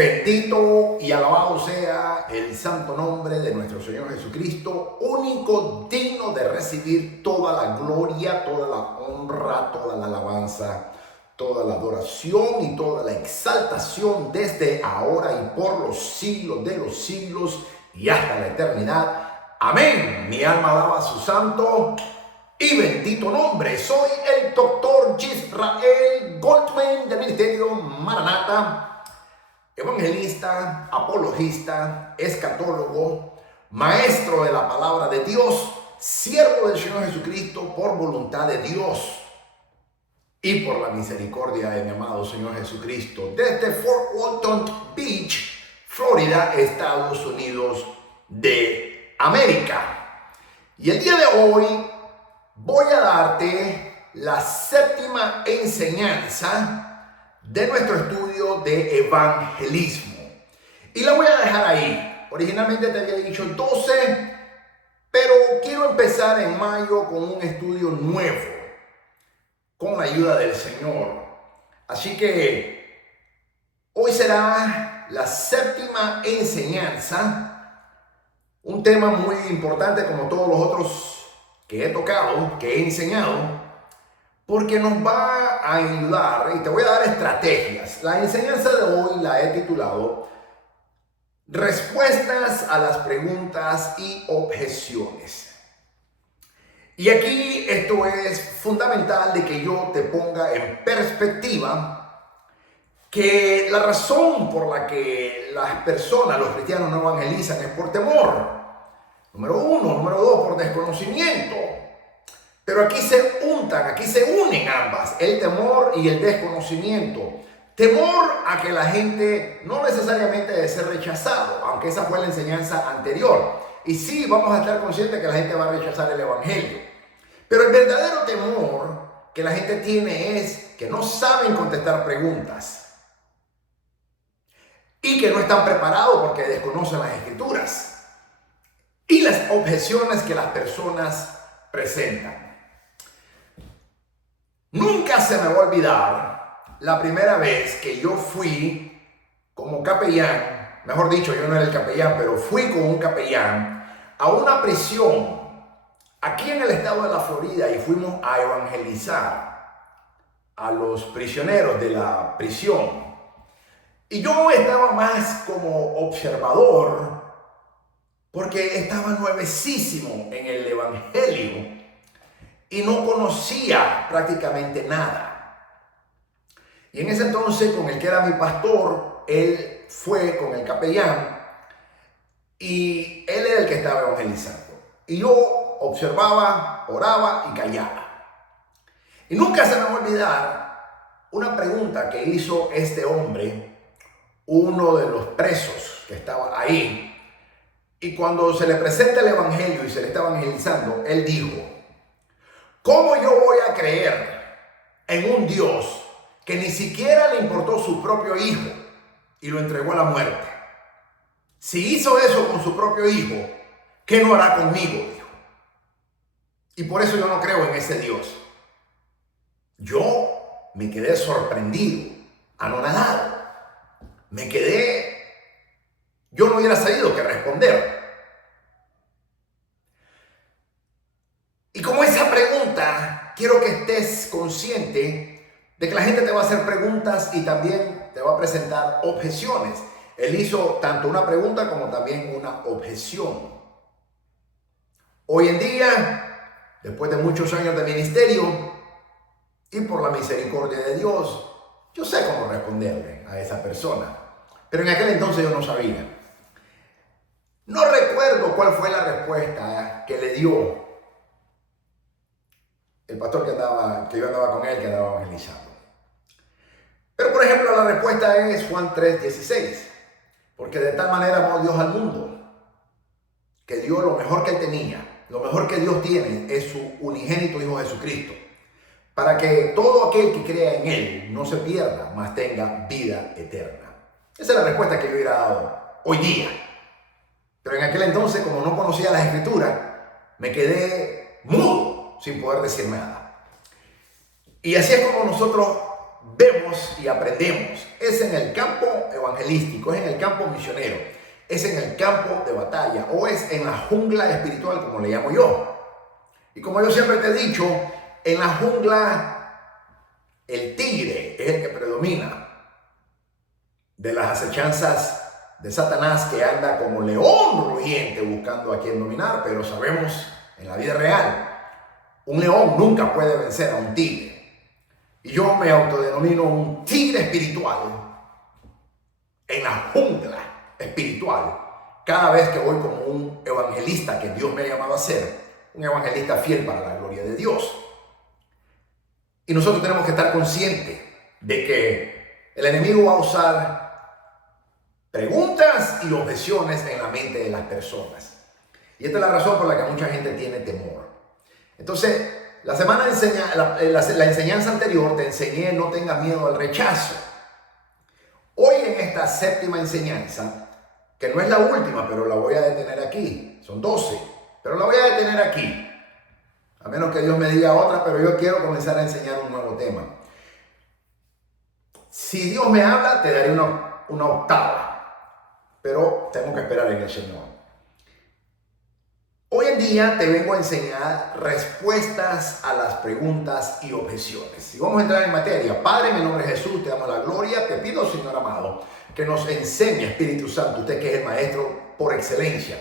Bendito y alabado sea el santo nombre de nuestro Señor Jesucristo, único digno de recibir toda la gloria, toda la honra, toda la alabanza, toda la adoración y toda la exaltación desde ahora y por los siglos de los siglos y hasta la eternidad. Amén. Mi alma alaba a su santo y bendito nombre. Soy el doctor Yisrael Goldman del Ministerio Maranata, evangelista, apologista, escatólogo, maestro de la palabra de Dios, siervo del Señor Jesucristo por voluntad de Dios y por la misericordia de mi amado Señor Jesucristo, desde Fort Walton Beach, Florida, Estados Unidos de América. Y el día de hoy voy a darte la séptima enseñanza de nuestro estudio de evangelismo. Y la voy a dejar ahí. Originalmente te había dicho 12, pero quiero empezar en mayo con un estudio nuevo, con la ayuda del Señor. Así que hoy será la séptima enseñanza, un tema muy importante como todos los otros que he tocado, que he enseñado, porque nos va a ayudar y te voy a dar estrategias. La enseñanza de hoy la he titulado Respuestas a las preguntas y objeciones. Y aquí esto es fundamental de que yo te ponga en perspectiva que la razón por la que las personas, los cristianos, no evangelizan es por temor. Número uno. Número dos, por desconocimiento. Pero aquí se juntan, aquí se unen ambas, el temor y el desconocimiento. Temor a que la gente no necesariamente debe ser rechazado, aunque esa fue la enseñanza anterior. Y sí, vamos a estar conscientes que la gente va a rechazar el evangelio. Pero el verdadero temor que la gente tiene es que no saben contestar preguntas y que no están preparados porque desconocen las escrituras y las objeciones que las personas presentan. Nunca se me va a olvidar la primera vez que yo fui como capellán, mejor dicho, yo no era el capellán, pero fui con un capellán a una prisión aquí en el estado de la Florida y fuimos a evangelizar a los prisioneros de la prisión. Y yo estaba más como observador porque estaba nuevecísimo en el evangelio y no conocía prácticamente nada. Y en ese entonces, con el que era mi pastor, él fue con el capellán y él era el que estaba evangelizando. Y yo observaba, oraba y callaba. Y nunca se me va a olvidar una pregunta que hizo este hombre, uno de los presos que estaba ahí. Y cuando se le presenta el evangelio y se le está evangelizando, él dijo: ¿cómo yo voy a creer en un Dios que ni siquiera le importó su propio hijo y lo entregó a la muerte? Si hizo eso con su propio hijo, ¿qué no hará conmigo? Dijo. Y por eso yo no creo en ese Dios. Yo me quedé sorprendido, anonadado. Yo no hubiera sabido qué responder. Y como esa pregunta, quiero que estés consciente de que la gente te va a hacer preguntas y también te va a presentar objeciones. Él hizo tanto una pregunta como también una objeción. Hoy en día, después de muchos años de ministerio y por la misericordia de Dios, yo sé cómo responderle a esa persona. Pero en aquel entonces yo no sabía. No recuerdo cuál fue la respuesta que le dio el pastor que yo andaba con él, que andaba evangelizando. Pero por ejemplo la respuesta es Juan 3:16. Porque de tal manera amó Dios al mundo, que dio lo mejor que él tenía. Lo mejor que Dios tiene es su unigénito Hijo Jesucristo, para que todo aquel que crea en él no se pierda, mas tenga vida eterna. Esa es la respuesta que yo hubiera dado hoy día. Pero en aquel entonces, como no conocía las escrituras, me quedé mudo, sin poder decir nada. Y así es como nosotros vemos y aprendemos es en el campo evangelístico, es en el campo misionero, es en el campo de batalla o es en la jungla espiritual, como le llamo yo. Y como yo siempre te he dicho, en la jungla el tigre es el que predomina de las acechanzas de Satanás, que anda como león rugiente buscando a quien dominar, pero sabemos en la vida real, un león nunca puede vencer a un tigre. Y yo me autodenomino un tigre espiritual en la jungla espiritual, cada vez que voy como un evangelista que Dios me ha llamado a ser, un evangelista fiel para la gloria de Dios. Y nosotros tenemos que estar conscientes de que el enemigo va a usar preguntas y objeciones en la mente de las personas. Y esta es la razón por la que mucha gente tiene temor. Entonces, la enseñanza anterior te enseñé no tengas miedo al rechazo. Hoy en esta séptima enseñanza, que no es la última, pero la voy a detener aquí. Son 12, pero la voy a detener aquí. A menos que Dios me diga otra, pero yo quiero comenzar a enseñar un nuevo tema. Si Dios me habla, te daré una octava. Pero tengo que esperar en el Señor. Hoy en día te vengo a enseñar respuestas a las preguntas y objeciones. Y vamos a entrar en materia. Padre, en el nombre de Jesús, te damos la gloria. Te pido, Señor amado, que nos enseñe, Espíritu Santo, usted que es el maestro por excelencia,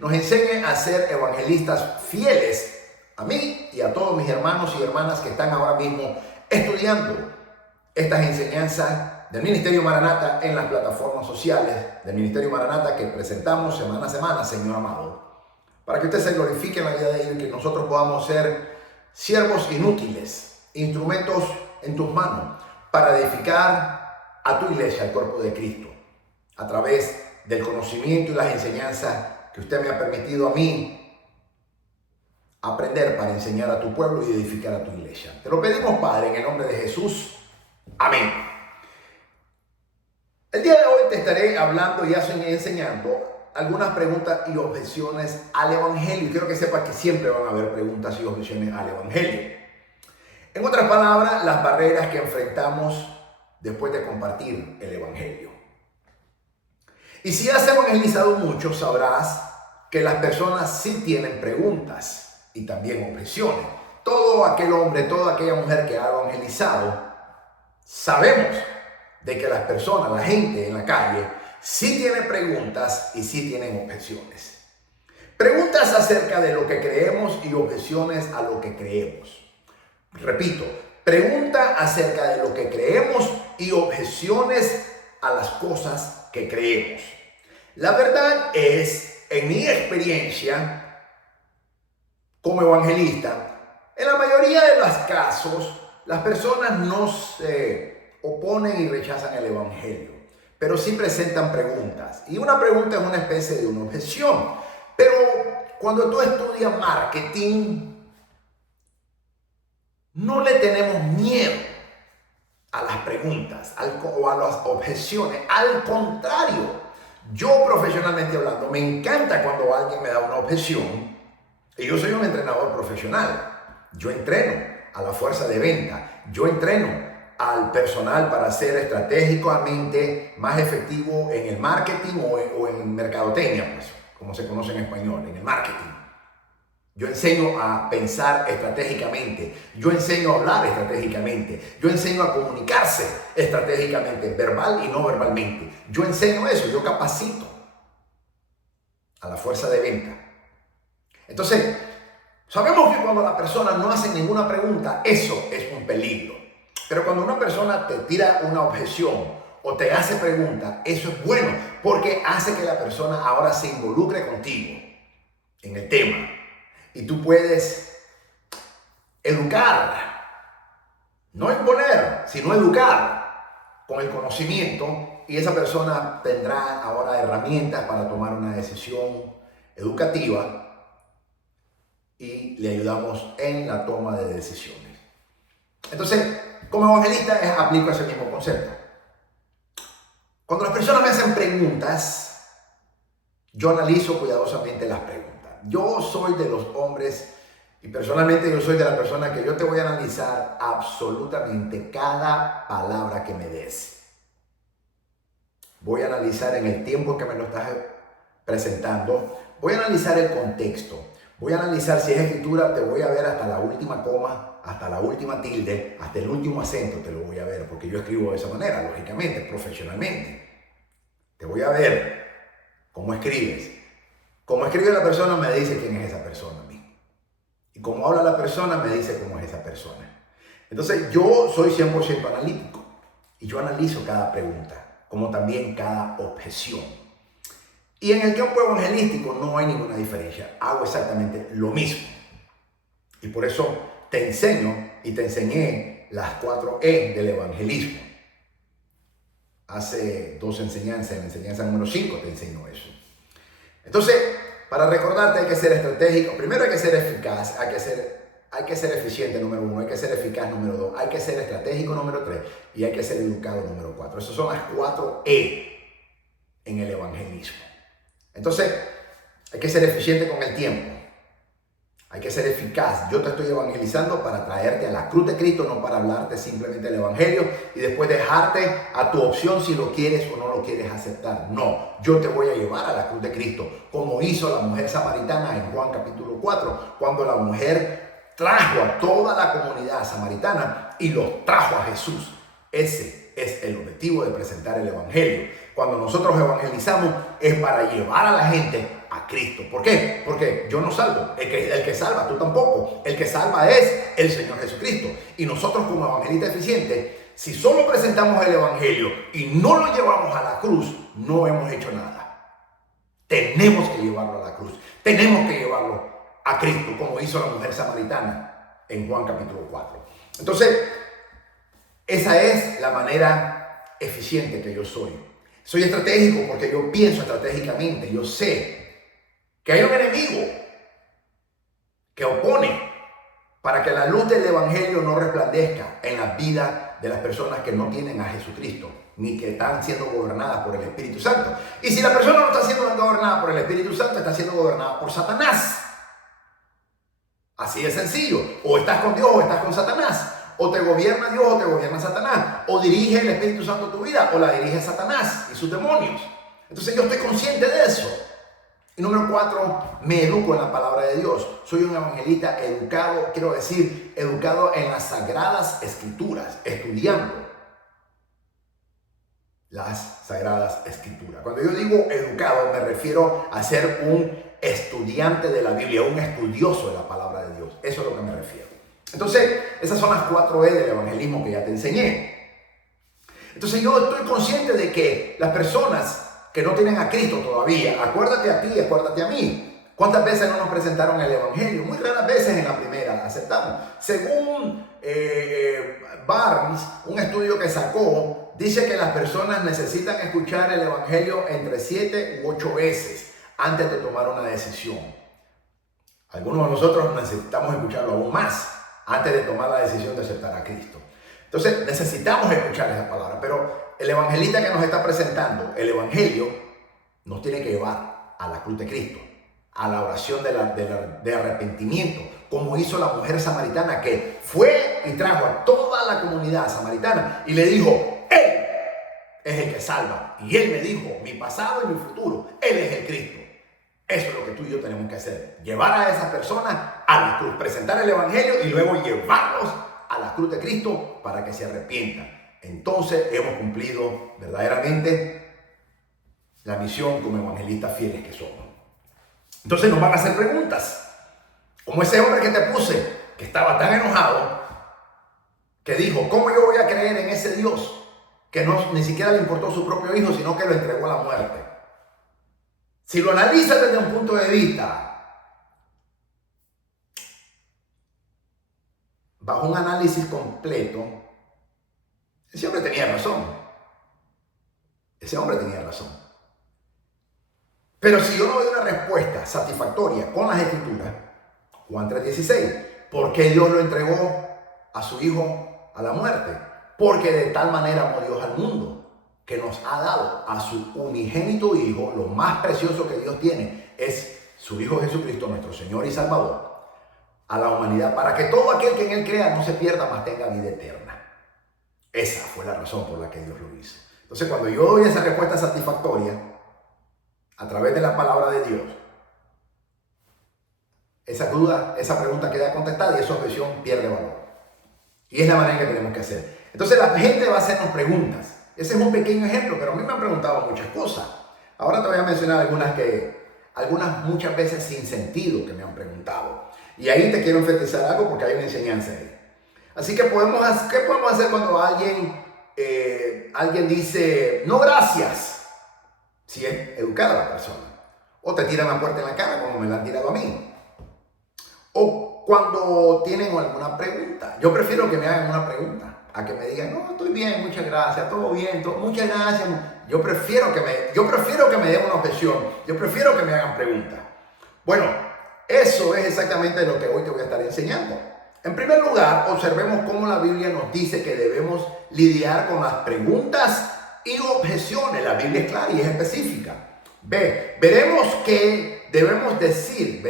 nos enseñe a ser evangelistas fieles a mí y a todos mis hermanos y hermanas que están ahora mismo estudiando estas enseñanzas del Ministerio Maranata en las plataformas sociales del Ministerio Maranata que presentamos semana a semana, Señor amado, para que usted se glorifique en la vida de ellos y que nosotros podamos ser siervos inútiles, instrumentos en tus manos para edificar a tu iglesia, al cuerpo de Cristo, a través del conocimiento y las enseñanzas que usted me ha permitido a mí aprender para enseñar a tu pueblo y edificar a tu iglesia. Te lo pedimos, Padre, en el nombre de Jesús. Amén. El día de hoy te estaré hablando y enseñando algunas preguntas y objeciones al Evangelio. Y quiero que sepas que siempre van a haber preguntas y objeciones al Evangelio. En otras palabras, las barreras que enfrentamos después de compartir el Evangelio. Y si has evangelizado mucho, sabrás que las personas sí tienen preguntas y también objeciones. Todo aquel hombre, toda aquella mujer que ha evangelizado, sabemos de que las personas, la gente en la calle, sí tiene preguntas y sí tienen objeciones. Preguntas acerca de lo que creemos y objeciones a lo que creemos. Repito, pregunta acerca de lo que creemos y objeciones a las cosas que creemos. La verdad es, en mi experiencia como evangelista, en la mayoría de los casos, las personas no se oponen y rechazan el Evangelio, pero sí presentan preguntas. Y una pregunta es una especie de una objeción. Pero cuando tú estudias marketing, no le tenemos miedo a las preguntas o a las objeciones. Al contrario, yo profesionalmente hablando, me encanta cuando alguien me da una objeción. Y yo soy un entrenador profesional. Yo entreno a la fuerza de venta. Yo entreno al personal para ser estratégicamente más efectivo en el marketing o en mercadotecnia, pues, como se conoce en español, en el marketing. Yo enseño a pensar estratégicamente. Yo enseño a hablar estratégicamente. Yo enseño a comunicarse estratégicamente, verbal y no verbalmente. Yo enseño eso, yo capacito a la fuerza de venta. Entonces, sabemos que cuando la persona no hace ninguna pregunta, eso es un peligro. Pero cuando una persona te tira una objeción o te hace pregunta, eso es bueno porque hace que la persona ahora se involucre contigo en el tema. Y tú puedes educar, no imponer, sino educar con el conocimiento, y esa persona tendrá ahora herramientas para tomar una decisión educativa y le ayudamos en la toma de decisiones. Entonces, como evangelista aplico ese mismo concepto. Cuando las personas me hacen preguntas, yo analizo cuidadosamente las preguntas. Yo soy de los hombres Y personalmente yo soy de la persona que yo te voy a analizar absolutamente cada palabra que me des. Voy a analizar en el tiempo que me lo estás presentando. Voy a analizar el contexto. Voy a analizar si es escritura, te voy a ver hasta la última coma, hasta la última tilde, hasta el último acento te lo voy a ver, porque yo escribo de esa manera, lógicamente, profesionalmente. Te voy a ver cómo escribes. Cómo escribe la persona me dice quién es esa persona a mí. Y cómo habla la persona me dice cómo es esa persona. Entonces yo soy 100% analítico y yo analizo cada pregunta, como también cada objeción. Y en el campo evangelístico no hay ninguna diferencia. Hago exactamente lo mismo. Y por eso te enseño y te enseñé las 4 E del evangelismo. Hace 2 enseñanzas, en la enseñanza número 5 te enseño eso. Entonces, para recordarte hay que ser estratégico. Primero hay que ser eficaz, hay que ser eficiente, número 1, hay que ser eficaz, número 2, hay que ser estratégico, número 3, y hay que ser educado, número 4. Esas son las 4 E en el evangelismo. Entonces, hay que ser eficiente con el tiempo. Hay que ser eficaz. Yo te estoy evangelizando para traerte a la cruz de Cristo, no para hablarte simplemente del evangelio y después dejarte a tu opción si lo quieres o no lo quieres aceptar. No, yo te voy a llevar a la cruz de Cristo, como hizo la mujer samaritana en Juan capítulo 4, cuando la mujer trajo a toda la comunidad samaritana y los trajo a Jesús. Ese es el objetivo de presentar el evangelio. Cuando nosotros evangelizamos es para llevar a la gente a Cristo. ¿Por qué? Porque yo no salvo. El que salva, tú tampoco. El que salva es el Señor Jesucristo. Y nosotros como evangelistas eficientes, si solo presentamos el evangelio y no lo llevamos a la cruz, no hemos hecho nada. Tenemos que llevarlo a la cruz. Tenemos que llevarlo a Cristo, como hizo la mujer samaritana en Juan capítulo 4. Entonces, esa es la manera eficiente que yo soy. Soy estratégico porque yo pienso estratégicamente. Yo sé que hay un enemigo que opone para que la luz del evangelio no resplandezca en la vida de las personas que no tienen a Jesucristo, ni que están siendo gobernadas por el Espíritu Santo. Y si la persona no está siendo gobernada por el Espíritu Santo, está siendo gobernada por Satanás. Así de sencillo. O estás con Dios o estás con Satanás. O te gobierna Dios o te gobierna Satanás. O dirige el Espíritu Santo tu vida o la dirige Satanás y sus demonios. Entonces yo estoy consciente de eso. Y número 4, me educo en la palabra de Dios. Soy un evangelista educado, quiero decir, educado en las sagradas escrituras, estudiando las sagradas escrituras. Cuando yo digo educado, me refiero a ser un estudiante de la Biblia, un estudioso de la palabra de Dios. Eso es a lo que me refiero. Entonces, esas son las 4 E del evangelismo que ya te enseñé. Entonces, yo estoy consciente de que las personas que no tienen a Cristo todavía, acuérdate a ti, acuérdate a mí. ¿Cuántas veces no nos presentaron el evangelio? Muy raras veces en la primera la aceptamos. Según Barnes, un estudio que sacó, dice que las personas necesitan escuchar el evangelio entre 7 u 8 veces antes de tomar una decisión. Algunos de nosotros necesitamos escucharlo aún más antes de tomar la decisión de aceptar a Cristo. Entonces necesitamos escuchar esa palabra, pero el evangelista que nos está presentando el evangelio nos tiene que llevar a la cruz de Cristo, a la oración de arrepentimiento, como hizo la mujer samaritana que fue y trajo a toda la comunidad samaritana y le dijo: Él es el que salva. Y Él me dijo mi pasado y mi futuro, Él es el Cristo. Eso es lo que tú y yo tenemos que hacer, llevar a esas personas a la cruz, presentar el evangelio y luego llevarlos a la cruz de Cristo para que se arrepientan. Entonces hemos cumplido verdaderamente la misión como evangelistas fieles que somos. Entonces nos van a hacer preguntas, como ese hombre que te puse, que estaba tan enojado, que dijo: ¿cómo yo voy a creer en ese Dios que ni siquiera le importó su propio hijo, sino que lo entregó a la muerte? Si lo analizas desde un punto de vista, bajo un análisis completo, ese hombre tenía razón. Ese hombre tenía razón. Pero si yo no doy una respuesta satisfactoria con las escrituras, Juan 3:16, ¿por qué Dios lo entregó a su hijo a la muerte? Porque de tal manera amó Dios al mundo, que nos ha dado a su unigénito hijo. Lo más precioso que Dios tiene es su hijo Jesucristo, nuestro Señor y Salvador. a la humanidad para que todo aquel que en él crea no se pierda, mas tenga vida eterna. Esa fue la razón por la que Dios lo hizo. Entonces, cuando yo doy esa respuesta satisfactoria a través de la palabra de Dios, esa duda, esa pregunta queda contestada y esa objeción pierde valor. Y es la manera que tenemos que hacer. Entonces la gente va a hacernos preguntas. Ese es un pequeño ejemplo, pero a mí me han preguntado muchas cosas. Ahora te voy a mencionar algunas muchas veces sin sentido que me han preguntado. Y ahí te quiero enfatizar algo porque hay una enseñanza ahí. Así que ¿qué podemos hacer cuando alguien dice no gracias? Si es educada la persona. O te tiran la puerta en la cara como me la han tirado a mí. O cuando tienen alguna pregunta. Yo prefiero que me hagan una pregunta a que me digan, no, estoy bien, muchas gracias, todo bien, muchas gracias. Yo prefiero que me den una objeción. Yo prefiero que me hagan preguntas. Bueno, eso es exactamente lo que hoy te voy a estar enseñando. En primer lugar, observemos cómo la Biblia nos dice que debemos lidiar con las preguntas y objeciones. La Biblia es clara y es específica. Veremos qué debemos decir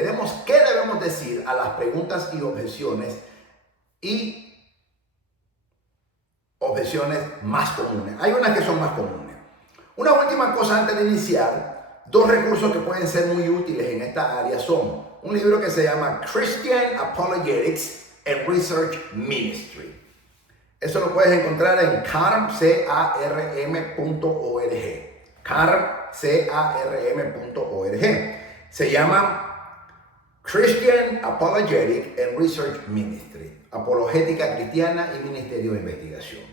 a las preguntas y objeciones más comunes. Hay unas que son más comunes. Una última cosa antes de iniciar, dos recursos que pueden ser muy útiles en esta área son un libro que se llama Christian Apologetics and Research Ministry. Eso lo puedes encontrar en carm.org. carm.org. Se llama Christian Apologetic and Research Ministry. Apologética cristiana y ministerio de investigación.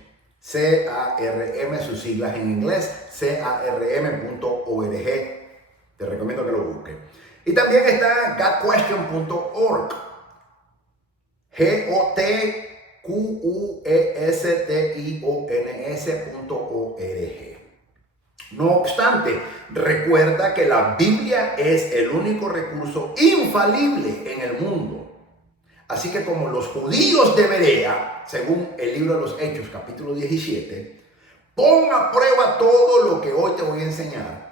CARM, sus siglas en inglés, carm.org. Te recomiendo que lo busques. Y también está gotquestion.org. GOTQUESTIONS.org. No obstante, recuerda que la Biblia es el único recurso infalible en el mundo. Así que como los judíos de Berea, según el libro de los Hechos, capítulo 17, pon a prueba todo lo que hoy te voy a enseñar.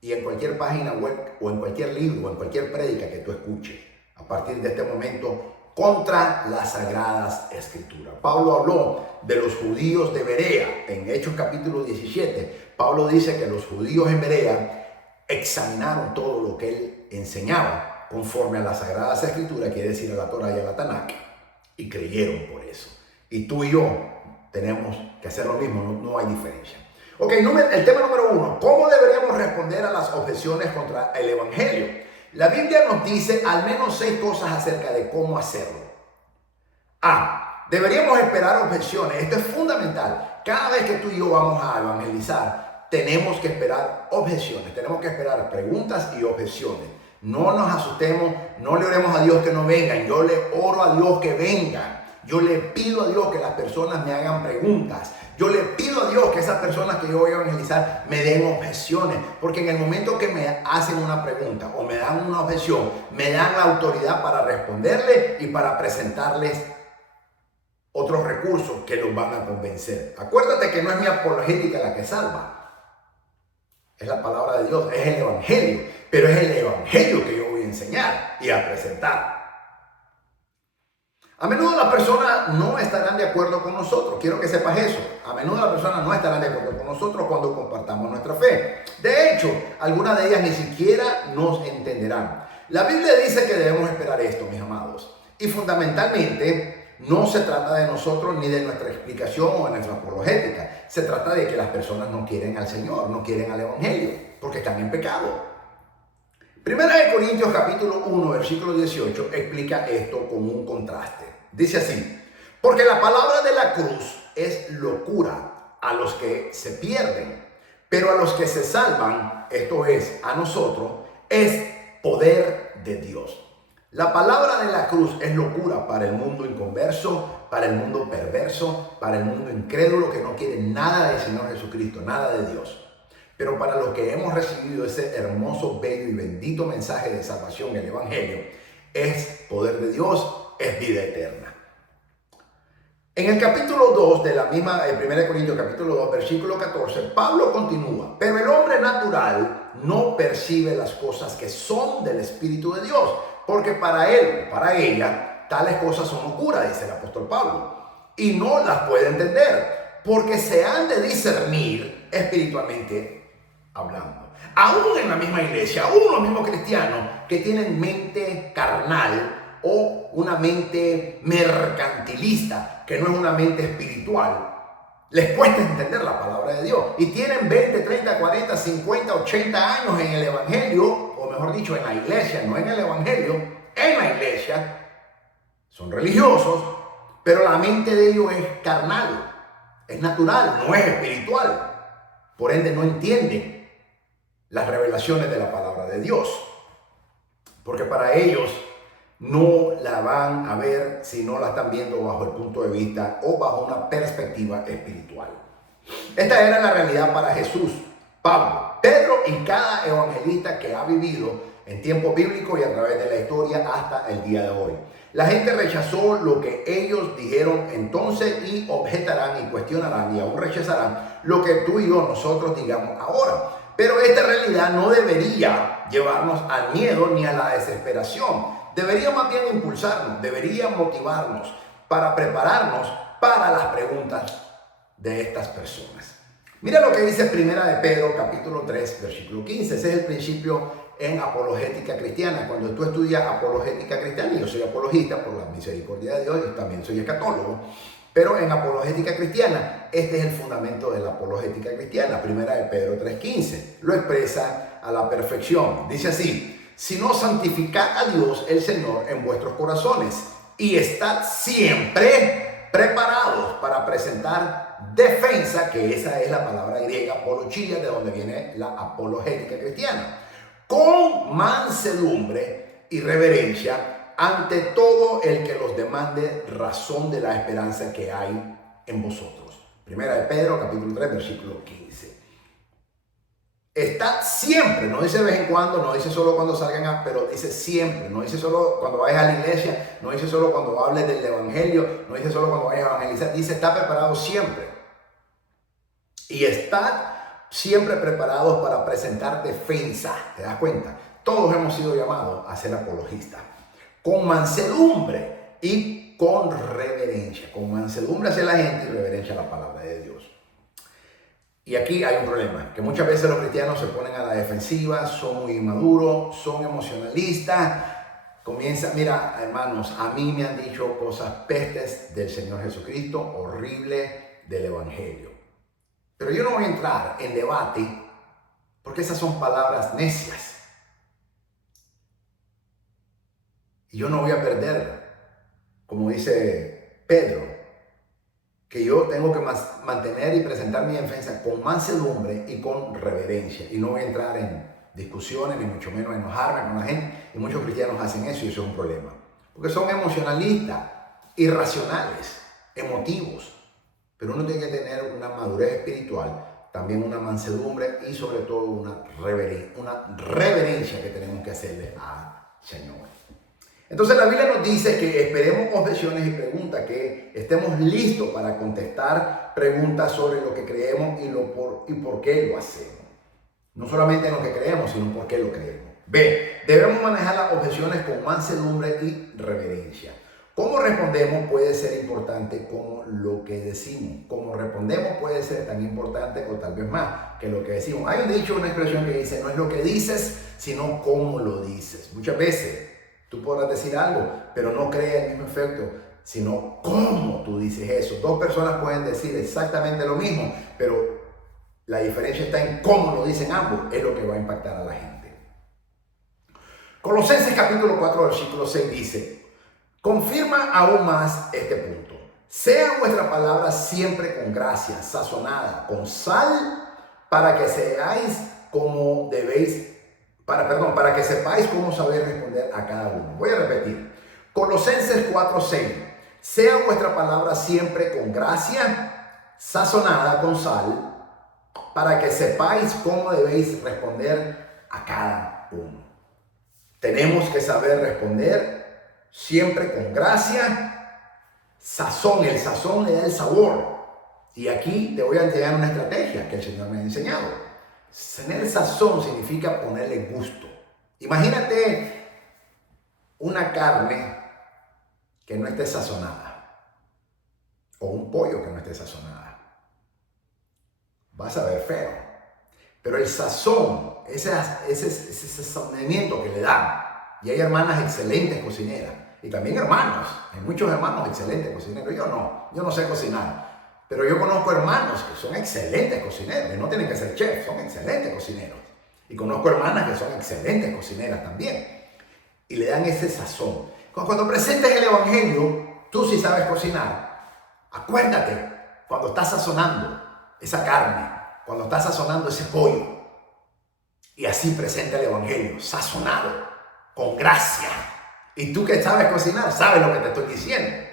Y en cualquier página web, o en cualquier libro, o en cualquier prédica que tú escuches, a partir de este momento, contra las Sagradas Escrituras. Pablo habló de los judíos de Berea en Hechos capítulo 17. Pablo dice que los judíos en Berea examinaron todo lo que él enseñaba conforme a las Sagradas Escrituras, quiere decir a la Torah y a la Tanakh, y creyeron por eso. Y tú y yo tenemos que hacer lo mismo, no hay diferencia. Ok, el tema número 1, ¿cómo deberíamos responder a las objeciones contra el Evangelio? La Biblia nos dice al menos 6 cosas acerca de cómo hacerlo. A. Deberíamos esperar objeciones. Esto es fundamental. Cada vez que tú y yo vamos a evangelizar, tenemos que esperar objeciones. Tenemos que esperar preguntas y objeciones. No nos asustemos, no le oremos a Dios que no vengan. Yo le oro a Dios que vengan. Yo le pido a Dios que las personas me hagan preguntas. Yo le pido a Dios que esas personas que yo voy a evangelizar me den objeciones. Porque en el momento que me hacen una pregunta o me dan una objeción, me dan la autoridad para responderle y para presentarles otros recursos que los van a convencer. Acuérdate que no es mi apologética la que salva. Es la palabra de Dios, es el Evangelio. Pero es el Evangelio que yo voy a enseñar y a presentar. A menudo las personas no estarán de acuerdo con nosotros. Quiero que sepas eso. A menudo las personas no estarán de acuerdo con nosotros cuando compartamos nuestra fe. De hecho, algunas de ellas ni siquiera nos entenderán. La Biblia dice que debemos esperar esto, mis amados. Y fundamentalmente, no se trata de nosotros ni de nuestra explicación o de nuestra apologética. Se trata de que las personas no quieren al Señor, no quieren al Evangelio, porque están en pecado. Primera de Corintios capítulo 1, versículo 18 explica esto con un contraste. Dice así, porque la palabra de la cruz es locura a los que se pierden, pero a los que se salvan, esto es, a nosotros, es poder de Dios. La palabra de la cruz es locura para el mundo inconverso, para el mundo perverso, para el mundo incrédulo que no quiere nada del Señor Jesucristo, nada de Dios. Pero para los que hemos recibido ese hermoso, bello y bendito mensaje de salvación, el Evangelio, es poder de Dios, es vida eterna. En el capítulo 2 de la misma, 1 Corintios capítulo 2, versículo 14, Pablo continúa, pero el hombre natural no percibe las cosas que son del Espíritu de Dios, porque para él, para ella, tales cosas son locura, dice el apóstol Pablo, y no las puede entender, porque se han de discernir espiritualmente hablando. Aún en la misma iglesia, aún los mismos cristianos que tienen mente carnal o una mente mercantilista, que no es una mente espiritual, les cuesta entender la palabra de Dios. Y tienen 20, 30, 40, 50, 80 años en el evangelio, o mejor dicho, en la iglesia, no en el evangelio, en la iglesia. Son religiosos, pero la mente de ellos es carnal, es natural, no es espiritual. Por ende, no entienden las revelaciones de la palabra de Dios, porque para ellos no la van a ver si no la están viendo bajo el punto de vista o bajo una perspectiva espiritual. Esta era la realidad para Jesús, Pablo, Pedro y cada evangelista que ha vivido en tiempo bíblico y a través de la historia hasta el día de hoy. La gente rechazó lo que ellos dijeron entonces y objetarán y cuestionarán y aún rechazarán lo que tú y yo nosotros digamos ahora. Pero esta realidad no debería llevarnos al miedo ni a la desesperación. Debería más bien impulsarnos, debería motivarnos para prepararnos para las preguntas de estas personas. Mira lo que dice Primera de Pedro, capítulo 3, versículo 15. Ese es el principio en apologética cristiana. Cuando tú estudias apologética cristiana, y yo soy apologista por la misericordia de Dios y también soy escatólogo, pero en apologética cristiana, este es el fundamento de la apologética cristiana. Primera de Pedro 3:15 lo expresa a la perfección. Dice así: sino santificad a Dios el Señor en vuestros corazones y estad siempre preparados para presentar defensa, que esa es la palabra griega apología, de donde viene la apologética cristiana, con mansedumbre y reverencia ante todo el que los demande razón de la esperanza que hay en vosotros. Primera de Pedro, capítulo 3, versículo 15. Está siempre, no dice de vez en cuando, no dice solo cuando salgan, pero dice siempre, no dice solo cuando vayas a la iglesia, no dice solo cuando hables del evangelio, no dice solo cuando vayas a evangelizar, dice está preparado siempre. Y está siempre preparados para presentar defensa, ¿te das cuenta? Todos hemos sido llamados a ser apologistas, con mansedumbre y con reverencia, con mansedumbre hacia la gente y reverencia a la palabra de Dios. Y aquí hay un problema, que muchas veces los cristianos se ponen a la defensiva, son muy inmaduros, son emocionalistas, mira hermanos, a mí me han dicho cosas pestes del Señor Jesucristo, horribles del Evangelio. Pero yo no voy a entrar en debate porque esas son palabras necias. Y yo no voy a perder, como dice Pedro, que yo tengo que mantener y presentar mi defensa con mansedumbre y con reverencia. Y no voy a entrar en discusiones, ni mucho menos enojarme con la gente. Y muchos cristianos hacen eso y eso es un problema. Porque son emocionalistas, irracionales, emotivos. Pero uno tiene que tener una madurez espiritual, también una mansedumbre y sobre todo una reverencia que tenemos que hacerle al Señor. Entonces la Biblia nos dice que esperemos objeciones y preguntas, que estemos listos para contestar preguntas sobre lo que creemos y por qué lo hacemos. No solamente en lo que creemos, sino por qué lo creemos. B, debemos manejar las objeciones con mansedumbre y reverencia. Cómo respondemos puede ser importante como lo que decimos. Cómo respondemos puede ser tan importante o tal vez más que lo que decimos. Hay un dicho, una expresión que dice, no es lo que dices, sino cómo lo dices. Muchas veces tú podrás decir algo, pero no crea el mismo efecto, sino cómo tú dices eso. Dos personas pueden decir exactamente lo mismo, pero la diferencia está en cómo lo dicen ambos, es lo que va a impactar a la gente. Colosenses capítulo 4, versículo 6 dice, confirma aún más este punto. Sea vuestra palabra siempre con gracia, sazonada, con sal, para que seáis como debéis para que sepáis cómo saber responder a cada uno. Voy a repetir. Colosenses 4:6. Sea vuestra palabra siempre con gracia, sazonada con sal, para que sepáis cómo debéis responder a cada uno. Tenemos que saber responder siempre con gracia, sazón. El sazón le da el sabor. Y aquí te voy a enseñar una estrategia que el Señor me ha enseñado. Tener sazón significa ponerle gusto. Imagínate una carne que no esté sazonada o un pollo que no esté sazonada. Vas a ver feo. Pero el sazón, ese sazonamiento que le dan, y hay hermanas excelentes cocineras, y también hermanos, hay muchos hermanos excelentes cocineros. Yo no sé cocinar, pero yo conozco hermanos que son excelentes cocineros, y no tienen que ser chefs, son excelentes cocineros. Y conozco hermanas que son excelentes cocineras también, y le dan ese sazón. Cuando presentes el evangelio, tú sí sabes cocinar, acuérdate, cuando estás sazonando esa carne, cuando estás sazonando ese pollo, y así presenta el evangelio, sazonado, con gracia. Y tú que sabes cocinar, sabes lo que te estoy diciendo.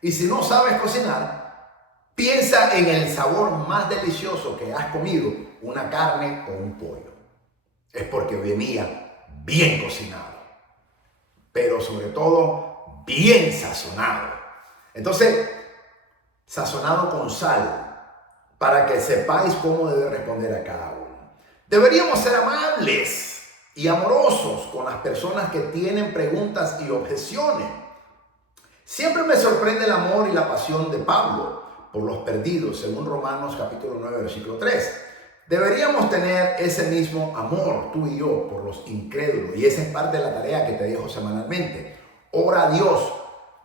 Y si no sabes cocinar, piensa en el sabor más delicioso que has comido, una carne o un pollo. Es porque venía bien cocinado, pero sobre todo bien sazonado. Entonces, sazonado con sal, para que sepáis cómo debe responder a cada uno. Deberíamos ser amables y amorosos con las personas que tienen preguntas y objeciones. Siempre me sorprende el amor y la pasión de Pablo por los perdidos, según Romanos capítulo 9, versículo 3. Deberíamos tener ese mismo amor, tú y yo, por los incrédulos. Y esa es parte de la tarea que te dejo semanalmente. Ora a Dios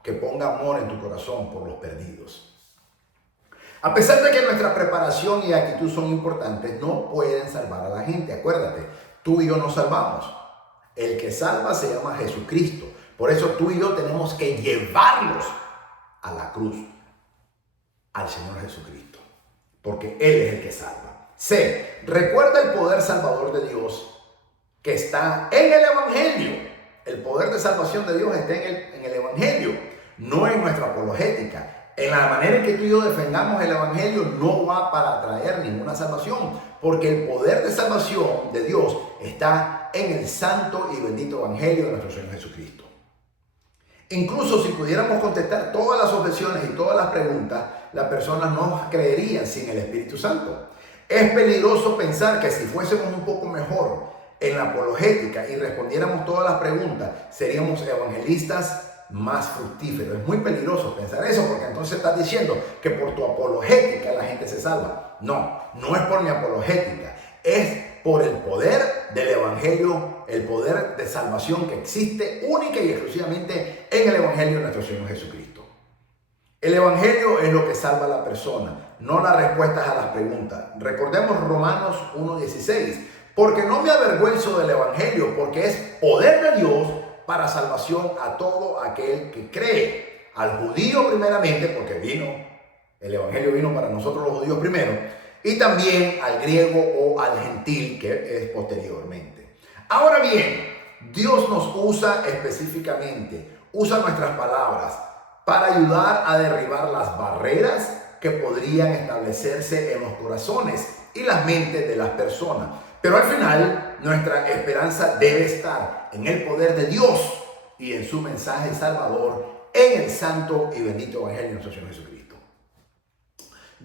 que ponga amor en tu corazón por los perdidos. A pesar de que nuestra preparación y actitud son importantes, no pueden salvar a la gente. Acuérdate, tú y yo nos salvamos. El que salva se llama Jesucristo. Por eso tú y yo tenemos que llevarlos a la cruz, al Señor Jesucristo. Porque Él es el que salva. C. Recuerda el poder salvador de Dios que está en el Evangelio. El poder de salvación de Dios está en el Evangelio, no en nuestra apologética. En la manera en que tú y yo defendamos el evangelio no va para traer ninguna salvación, porque el poder de salvación de Dios está en el santo y bendito evangelio de nuestro Señor Jesucristo. Incluso si pudiéramos contestar todas las objeciones y todas las preguntas, las personas no creerían sin el Espíritu Santo. Es peligroso pensar que si fuésemos un poco mejor en la apologética y respondiéramos todas las preguntas, seríamos evangelistas más fructífero. Es muy peligroso pensar eso, porque entonces estás diciendo que por tu apologética la gente se salva. No es por mi apologética, es por el poder del evangelio, el poder de salvación que existe única y exclusivamente en el evangelio de nuestro Señor Jesucristo. El evangelio es lo que salva a la persona, no las respuestas a las preguntas. Recordemos Romanos 1:16, porque no me avergüenzo del evangelio, porque es poder de Dios para salvación a todo aquel que cree, al judío primeramente, porque el evangelio vino para nosotros los judíos primero, y también al griego o al gentil, que es posteriormente. Ahora bien, Dios nos usa específicamente, usa nuestras palabras para ayudar a derribar las barreras que podrían establecerse en los corazones y las mentes de las personas. Pero al final, nuestra esperanza debe estar en el poder de Dios y en su mensaje salvador en el santo y bendito evangelio de nuestro Señor Jesucristo.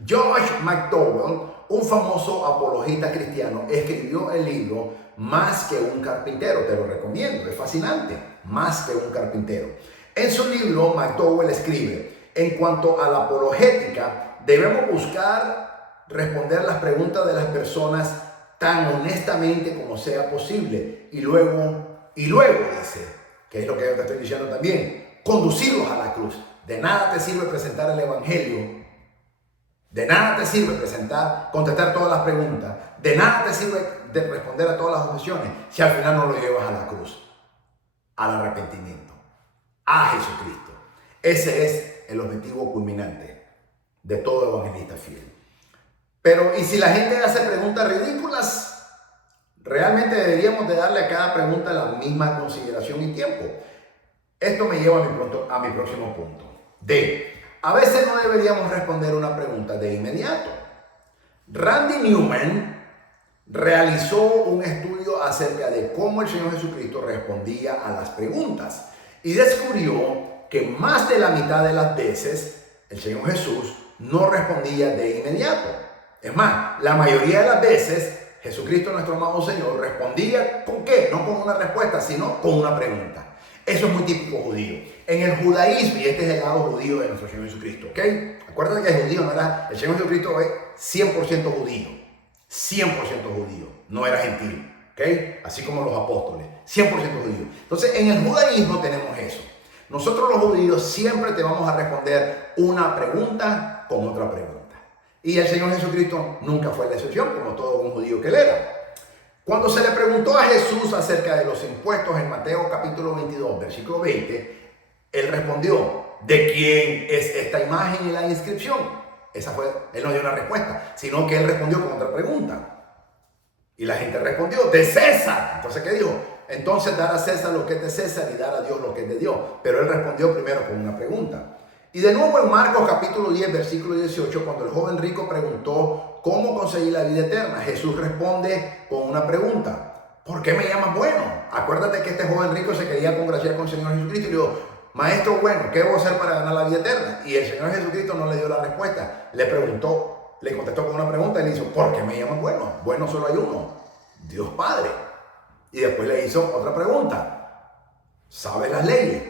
Josh McDowell, un famoso apologista cristiano, escribió el libro Más que un carpintero. Te lo recomiendo, es fascinante. Más que un carpintero. En su libro, McDowell escribe: en cuanto a la apologética, debemos buscar responder las preguntas de las personas tan honestamente como sea posible. Y luego dice, que es lo que yo te estoy diciendo también, conducirlos a la cruz. De nada te sirve presentar el evangelio, de nada te sirve contestar todas las preguntas, de nada te sirve de responder a todas las objeciones si al final no lo llevas a la cruz, al arrepentimiento, a Jesucristo. Ese es el objetivo culminante de todo evangelista fiel. Pero, ¿y si la gente hace preguntas ridículas? Realmente deberíamos de darle a cada pregunta la misma consideración y tiempo. Esto me lleva a mi próximo punto. D. A veces no deberíamos responder una pregunta de inmediato. Randy Newman realizó un estudio acerca de cómo el Señor Jesucristo respondía a las preguntas y descubrió que más de la mitad de las veces el Señor Jesús no respondía de inmediato. Es más, la mayoría de las veces Jesucristo, nuestro amado Señor, respondía ¿con qué? No con una respuesta, sino con una pregunta. Eso es muy típico judío. En el judaísmo, y este es el lado judío de nuestro Señor Jesucristo, ¿ok? Acuérdate que el judío no era, el Señor Jesucristo es 100% judío, 100% judío, no era gentil, ¿ok? Así como los apóstoles, 100% judío. Entonces, en el judaísmo tenemos eso. Nosotros los judíos siempre te vamos a responder una pregunta con otra pregunta. Y el Señor Jesucristo nunca fue la excepción, como todo buen judío que él era. Cuando se le preguntó a Jesús acerca de los impuestos en Mateo capítulo 22, versículo 20, él respondió, ¿de quién es esta imagen y la inscripción? Él no dio una respuesta, sino que él respondió con otra pregunta. Y la gente respondió, de César. Entonces, ¿qué dijo? Entonces dar a César lo que es de César y dar a Dios lo que es de Dios. Pero él respondió primero con una pregunta. Y de nuevo en Marcos capítulo 10, versículo 18, cuando el joven rico preguntó cómo conseguir la vida eterna, Jesús responde con una pregunta. ¿Por qué me llamas bueno? Acuérdate que este joven rico se quería congraciar con el Señor Jesucristo y le dijo, maestro bueno, ¿qué debo hacer para ganar la vida eterna? Y el Señor Jesucristo no le dio la respuesta. Le contestó con una pregunta y le hizo, ¿por qué me llamas bueno? Bueno solo hay uno, Dios Padre. Y después le hizo otra pregunta. ¿Sabes las leyes?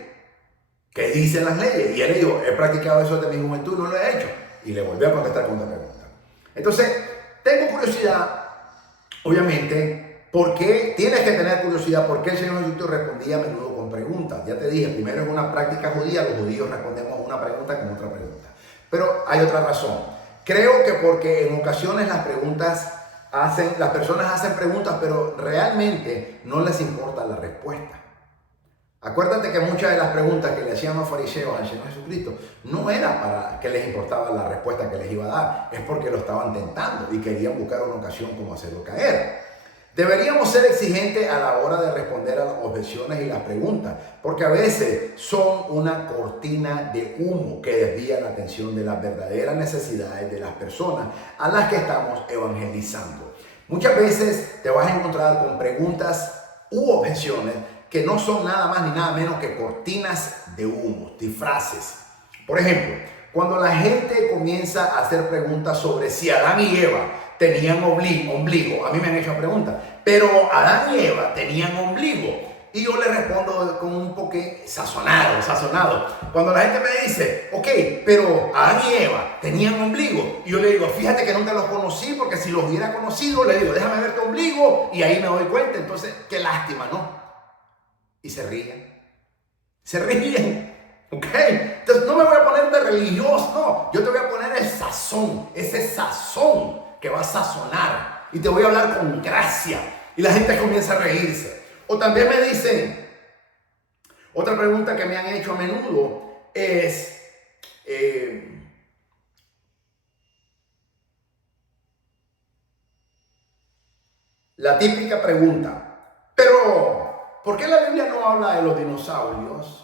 ¿Qué dicen las leyes? Y él le dijo, he practicado eso desde mi juventud, no lo he hecho. Y le volvió a contestar con otra pregunta. Entonces, tengo curiosidad, obviamente, ¿por qué? Tienes que tener curiosidad, ¿por qué el Señor Jesucristo respondía a menudo con preguntas? Ya te dije, primero es una práctica judía, los judíos respondemos una pregunta con otra pregunta. Pero hay otra razón. Creo que porque en ocasiones las personas hacen preguntas, pero realmente no les importa la respuesta. Acuérdate que muchas de las preguntas que le hacían los fariseos al Señor Jesucristo no era para que les importaba la respuesta que les iba a dar, es porque lo estaban tentando y querían buscar una ocasión como hacerlo caer. Deberíamos ser exigentes a la hora de responder a las objeciones y las preguntas, porque a veces son una cortina de humo que desvía la atención de las verdaderas necesidades de las personas a las que estamos evangelizando. Muchas veces te vas a encontrar con preguntas u objeciones que no son nada más ni nada menos que cortinas de humo, disfraces. Por ejemplo, cuando la gente comienza a hacer preguntas sobre si Adán y Eva tenían ombligo, a mí me han hecho preguntas, pero Adán y Eva tenían ombligo. Y yo le respondo con un poco sazonado. Cuando la gente me dice, ok, pero Adán y Eva tenían ombligo. Y yo le digo, fíjate que nunca los conocí, porque si los hubiera conocido, le digo, déjame ver tu ombligo. Y ahí me doy cuenta. Entonces, qué lástima, ¿no? Y se ríen. ¿Ok? Entonces no me voy a poner de religioso, no. Yo te voy a poner el sazón, ese sazón que va a sazonar. Y te voy a hablar con gracia. Y la gente comienza a reírse. O también me dicen, otra pregunta que me han hecho a menudo es, la típica pregunta, pero ¿por qué la Biblia no habla de los dinosaurios?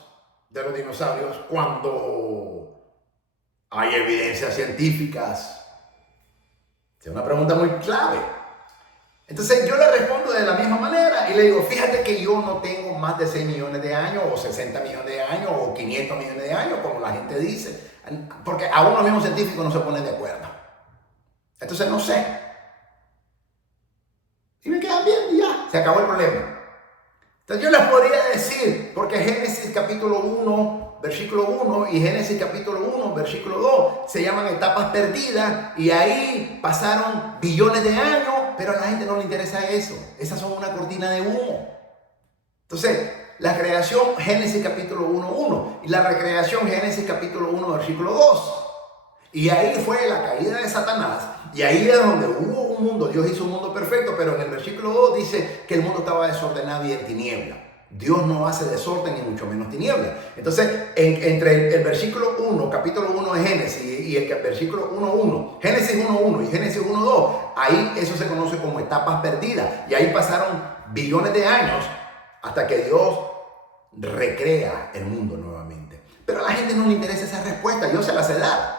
Cuando hay evidencias científicas. Es una pregunta muy clave. Entonces yo le respondo de la misma manera y le digo, fíjate que yo no tengo más de 6 millones de años o 60 millones de años o 500 millones de años, como la gente dice, porque aún los mismos científicos no se ponen de acuerdo. Entonces no sé. Y me quedan bien y ya, se acabó el problema. Entonces yo les podría decir, porque Génesis capítulo 1, versículo 1 y Génesis capítulo 1, versículo 2 se llaman etapas perdidas y ahí pasaron billones de años, pero a la gente no le interesa eso. Esas son una cortina de humo. Entonces, la creación, Génesis capítulo 1, 1 y la recreación, Génesis capítulo 1, versículo 2. Y ahí fue la caída de Satanás. Y ahí es donde hubo un mundo. Dios hizo un mundo perfecto, pero en el versículo 2 dice que el mundo estaba desordenado y en tiniebla. Dios no hace desorden ni mucho menos tiniebla. Entonces, entre el versículo 1, capítulo 1 de Génesis y el versículo 1.1, Génesis 1.1 y Génesis 1.2, ahí eso se conoce como etapas perdidas. Y ahí pasaron billones de años hasta que Dios recrea el mundo nuevamente. Pero a la gente no le interesa esa respuesta. Dios se la hace dar.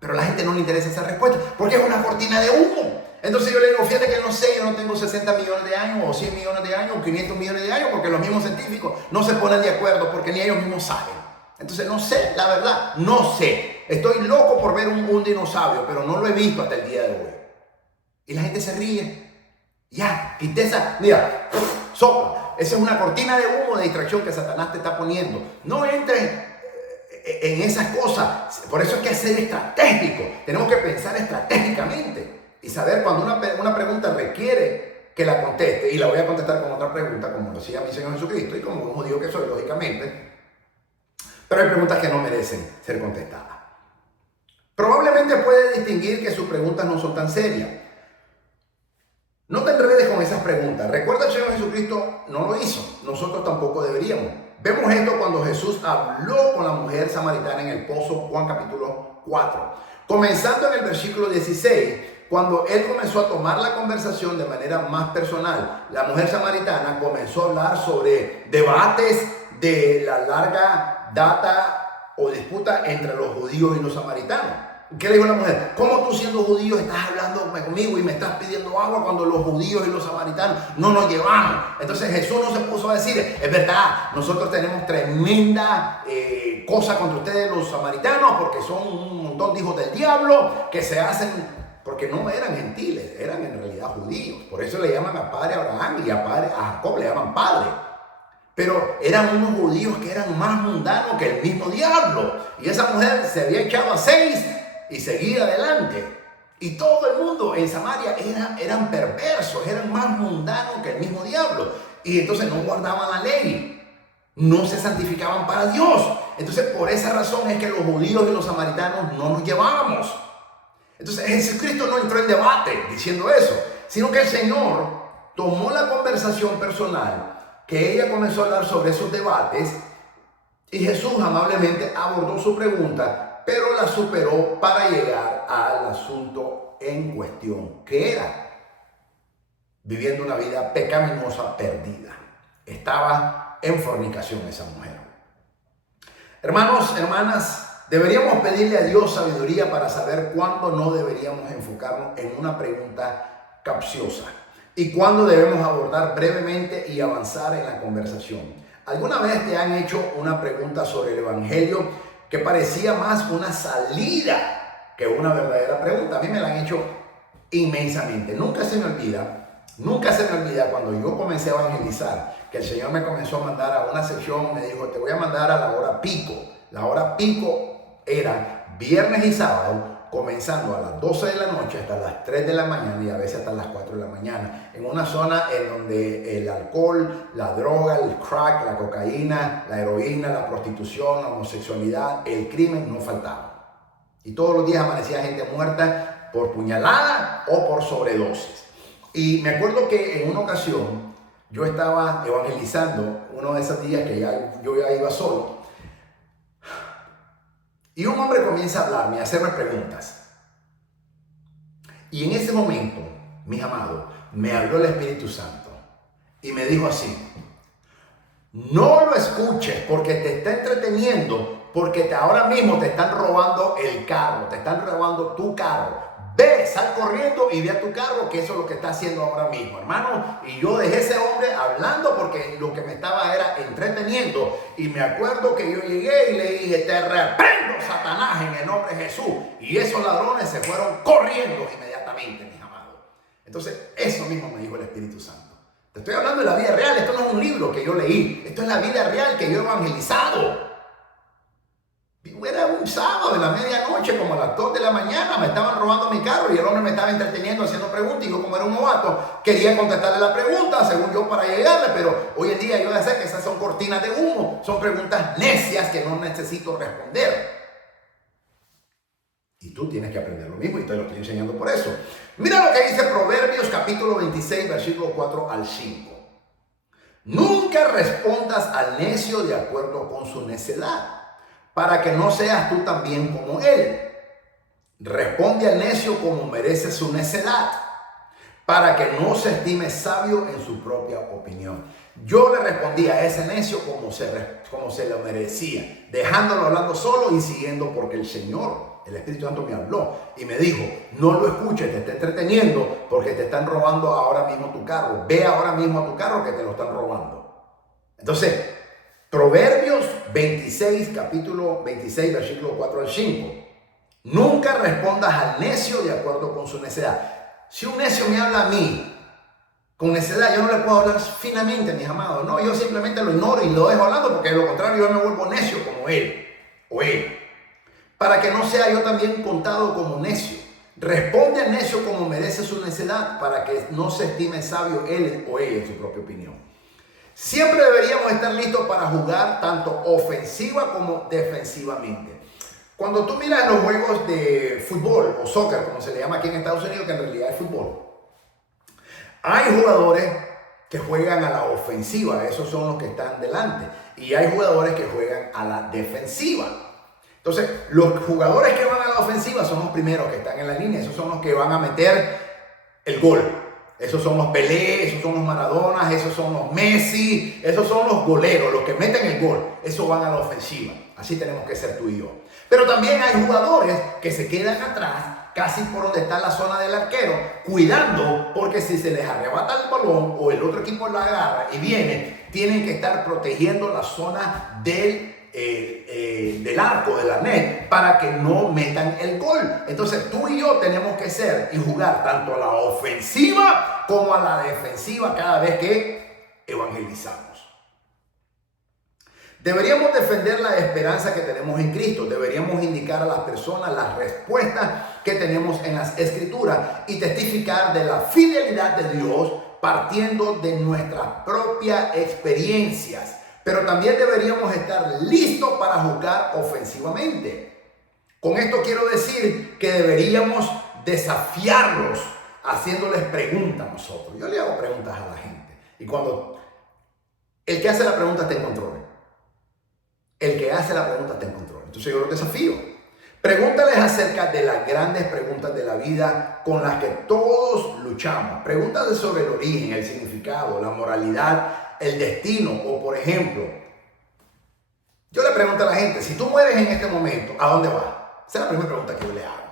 Pero a la gente no le interesa esa respuesta porque es una cortina de humo. Entonces yo le digo, fíjate que no sé, yo no tengo 60 millones de años o 100 millones de años o 500 millones de años porque los mismos científicos no se ponen de acuerdo porque ni ellos mismos saben. Entonces no sé, la verdad, no sé. Estoy loco por ver un dinosaurio, pero no lo he visto hasta el día de hoy. Y la gente se ríe. Ya, quité esa, mira, sopla. Esa es una cortina de humo de distracción que Satanás te está poniendo. No entres en esas cosas. Por eso hay que ser estratégico. Tenemos que pensar estratégicamente y saber cuando una pregunta requiere que la conteste. Y la voy a contestar con otra pregunta, como lo hacía mi Señor Jesucristo y como un judío que soy, lógicamente. Pero hay preguntas que no merecen ser contestadas. Probablemente puede distinguir que sus preguntas no son tan serias. No te enredes con esas preguntas. Recuerda, el Señor Jesucristo no lo hizo. Nosotros tampoco deberíamos. Vemos esto cuando Jesús habló con la mujer samaritana en el pozo, Juan capítulo 4. Comenzando en el versículo 16, cuando él comenzó a tomar la conversación de manera más personal, la mujer samaritana comenzó a hablar sobre debates de la larga data o disputa entre los judíos y los samaritanos. ¿Qué le dijo la mujer? ¿Cómo tú siendo judío estás hablando conmigo y me estás pidiendo agua cuando los judíos y los samaritanos no nos llevamos? Entonces Jesús no se puso a decir, es verdad, nosotros tenemos tremenda cosa contra ustedes los samaritanos porque son un montón de hijos del diablo que se hacen, porque no eran gentiles, eran en realidad judíos. Por eso le llaman a padre Abraham y a Jacob le llaman padre. Pero eran unos judíos que eran más mundanos que el mismo diablo. Y esa mujer se había echado a 6 y seguía adelante. Y todo el mundo en Samaria eran perversos, eran más mundanos que el mismo diablo. Y entonces no guardaban la ley, no se santificaban para Dios. Entonces por esa razón es que los judíos y los samaritanos no nos llevábamos. Entonces Jesucristo no entró en debate diciendo eso, sino que el Señor tomó la conversación personal, que ella comenzó a hablar sobre esos debates, y Jesús amablemente abordó su pregunta, pero la superó para llegar al asunto en cuestión, que era viviendo una vida pecaminosa perdida. Estaba en fornicación esa mujer. Hermanos, hermanas, deberíamos pedirle a Dios sabiduría para saber cuándo no deberíamos enfocarnos en una pregunta capciosa y cuándo debemos abordar brevemente y avanzar en la conversación. ¿Alguna vez te han hecho una pregunta sobre el Evangelio que parecía más una salida que una verdadera pregunta? A mí me la han hecho inmensamente. Nunca se me olvida cuando yo comencé a evangelizar, que el Señor me comenzó a mandar a una sección, me dijo, te voy a mandar a la hora pico. La hora pico era viernes y sábado, comenzando a las 12 de la noche hasta las 3 de la mañana y a veces hasta las 4 de la mañana, en una zona en donde el alcohol, la droga, el crack, la cocaína, la heroína, la prostitución, la homosexualidad, el crimen no faltaba. Y todos los días amanecía gente muerta por puñalada o por sobredosis. Y me acuerdo que en una ocasión yo estaba evangelizando, uno de esos días que yo ya iba solo, y un hombre comienza a hablarme, a hacerme preguntas. Y en ese momento, mis amados, me habló el Espíritu Santo y me dijo así: no lo escuches porque te está entreteniendo, porque ahora mismo te están robando el carro, te están robando tu carro. Ve, sal corriendo y ve a tu carro, que eso es lo que está haciendo ahora mismo, hermano. Y yo dejé a ese hombre hablando porque lo que me estaba era entreteniendo. Y me acuerdo que yo llegué y le dije, te reprendo, Satanás, en el nombre de Jesús. Y esos ladrones se fueron corriendo inmediatamente, mis amados. Entonces, eso mismo me dijo el Espíritu Santo. Te estoy hablando de la vida real. Esto no es un libro que yo leí. Esto es la vida real que yo he evangelizado. Era un sábado de la medianoche, como a las 2 de la mañana, me estaban robando mi carro y el hombre me estaba entreteniendo haciendo preguntas y yo, como era un novato, quería contestarle la pregunta según yo para llegarle, pero hoy en día yo ya sé que esas son cortinas de humo, son preguntas necias que no necesito responder. Y tú tienes que aprender lo mismo y te lo estoy enseñando por eso. Mira lo que dice Proverbios capítulo 26, versículo 4 al 5. Nunca respondas al necio de acuerdo con su necedad, para que no seas tú también como él. Responde al necio como merece su necedad, para que no se estime sabio en su propia opinión. Yo le respondí a ese necio como se lo merecía, dejándolo hablando solo y siguiendo, porque el Señor, el Espíritu Santo, me habló y me dijo, no lo escuches, te está entreteniendo porque te están robando ahora mismo tu carro. Ve ahora mismo a tu carro que te lo están robando. Entonces, Proverbios 26, capítulo 26, versículo 4 al 5. Nunca respondas al necio de acuerdo con su necedad. Si un necio me habla a mí Con necedad yo no le puedo hablar finamente, mis amados. No, yo simplemente lo ignoro y lo dejo hablando porque de lo contrario yo me vuelvo necio como él o él. Para que no sea yo también contado como necio. Responde al necio como merece su necedad para que no se estime sabio él o ella en su propia opinión. Siempre deberíamos estar listos para jugar tanto ofensiva como defensivamente. Cuando tú miras los juegos de fútbol o soccer, como se le llama aquí en Estados Unidos, que en realidad es fútbol, hay jugadores que juegan a la ofensiva, esos son los que están delante, y hay jugadores que juegan a la defensiva. Entonces, los jugadores que van a la ofensiva son los primeros que están en la línea, esos son los que van a meter el gol. Esos son los Pelé, esos son los Maradonas, esos son los Messi, esos son los goleros, los que meten el gol. Esos van a la ofensiva. Así tenemos que ser tú y yo. Pero también hay jugadores que se quedan atrás, casi por donde está la zona del arquero, cuidando, porque si se les arrebata el balón o el otro equipo la agarra y viene, tienen que estar protegiendo la zona del arco, de la net, para que no metan el gol. Entonces tú y yo tenemos que ser y jugar tanto a la ofensiva como a la defensiva cada vez que evangelizamos. Deberíamos defender la esperanza que tenemos en Cristo. Deberíamos indicar a las personas las respuestas que tenemos en las Escrituras y testificar de la fidelidad de Dios partiendo de nuestras propias experiencias. Pero también deberíamos estar listos para jugar ofensivamente. Con esto quiero decir que deberíamos desafiarlos haciéndoles preguntas a nosotros. Yo le hago preguntas a la gente. Y cuando el que hace la pregunta está en control. El que hace la pregunta está en control. Entonces yo los desafío. Pregúntales acerca de las grandes preguntas de la vida con las que todos luchamos. Pregúntales sobre el origen, el significado, la moralidad, el destino. O por ejemplo, yo le pregunto a la gente, si tú mueres en este momento, ¿a dónde vas? Esa es la primera pregunta que yo le hago.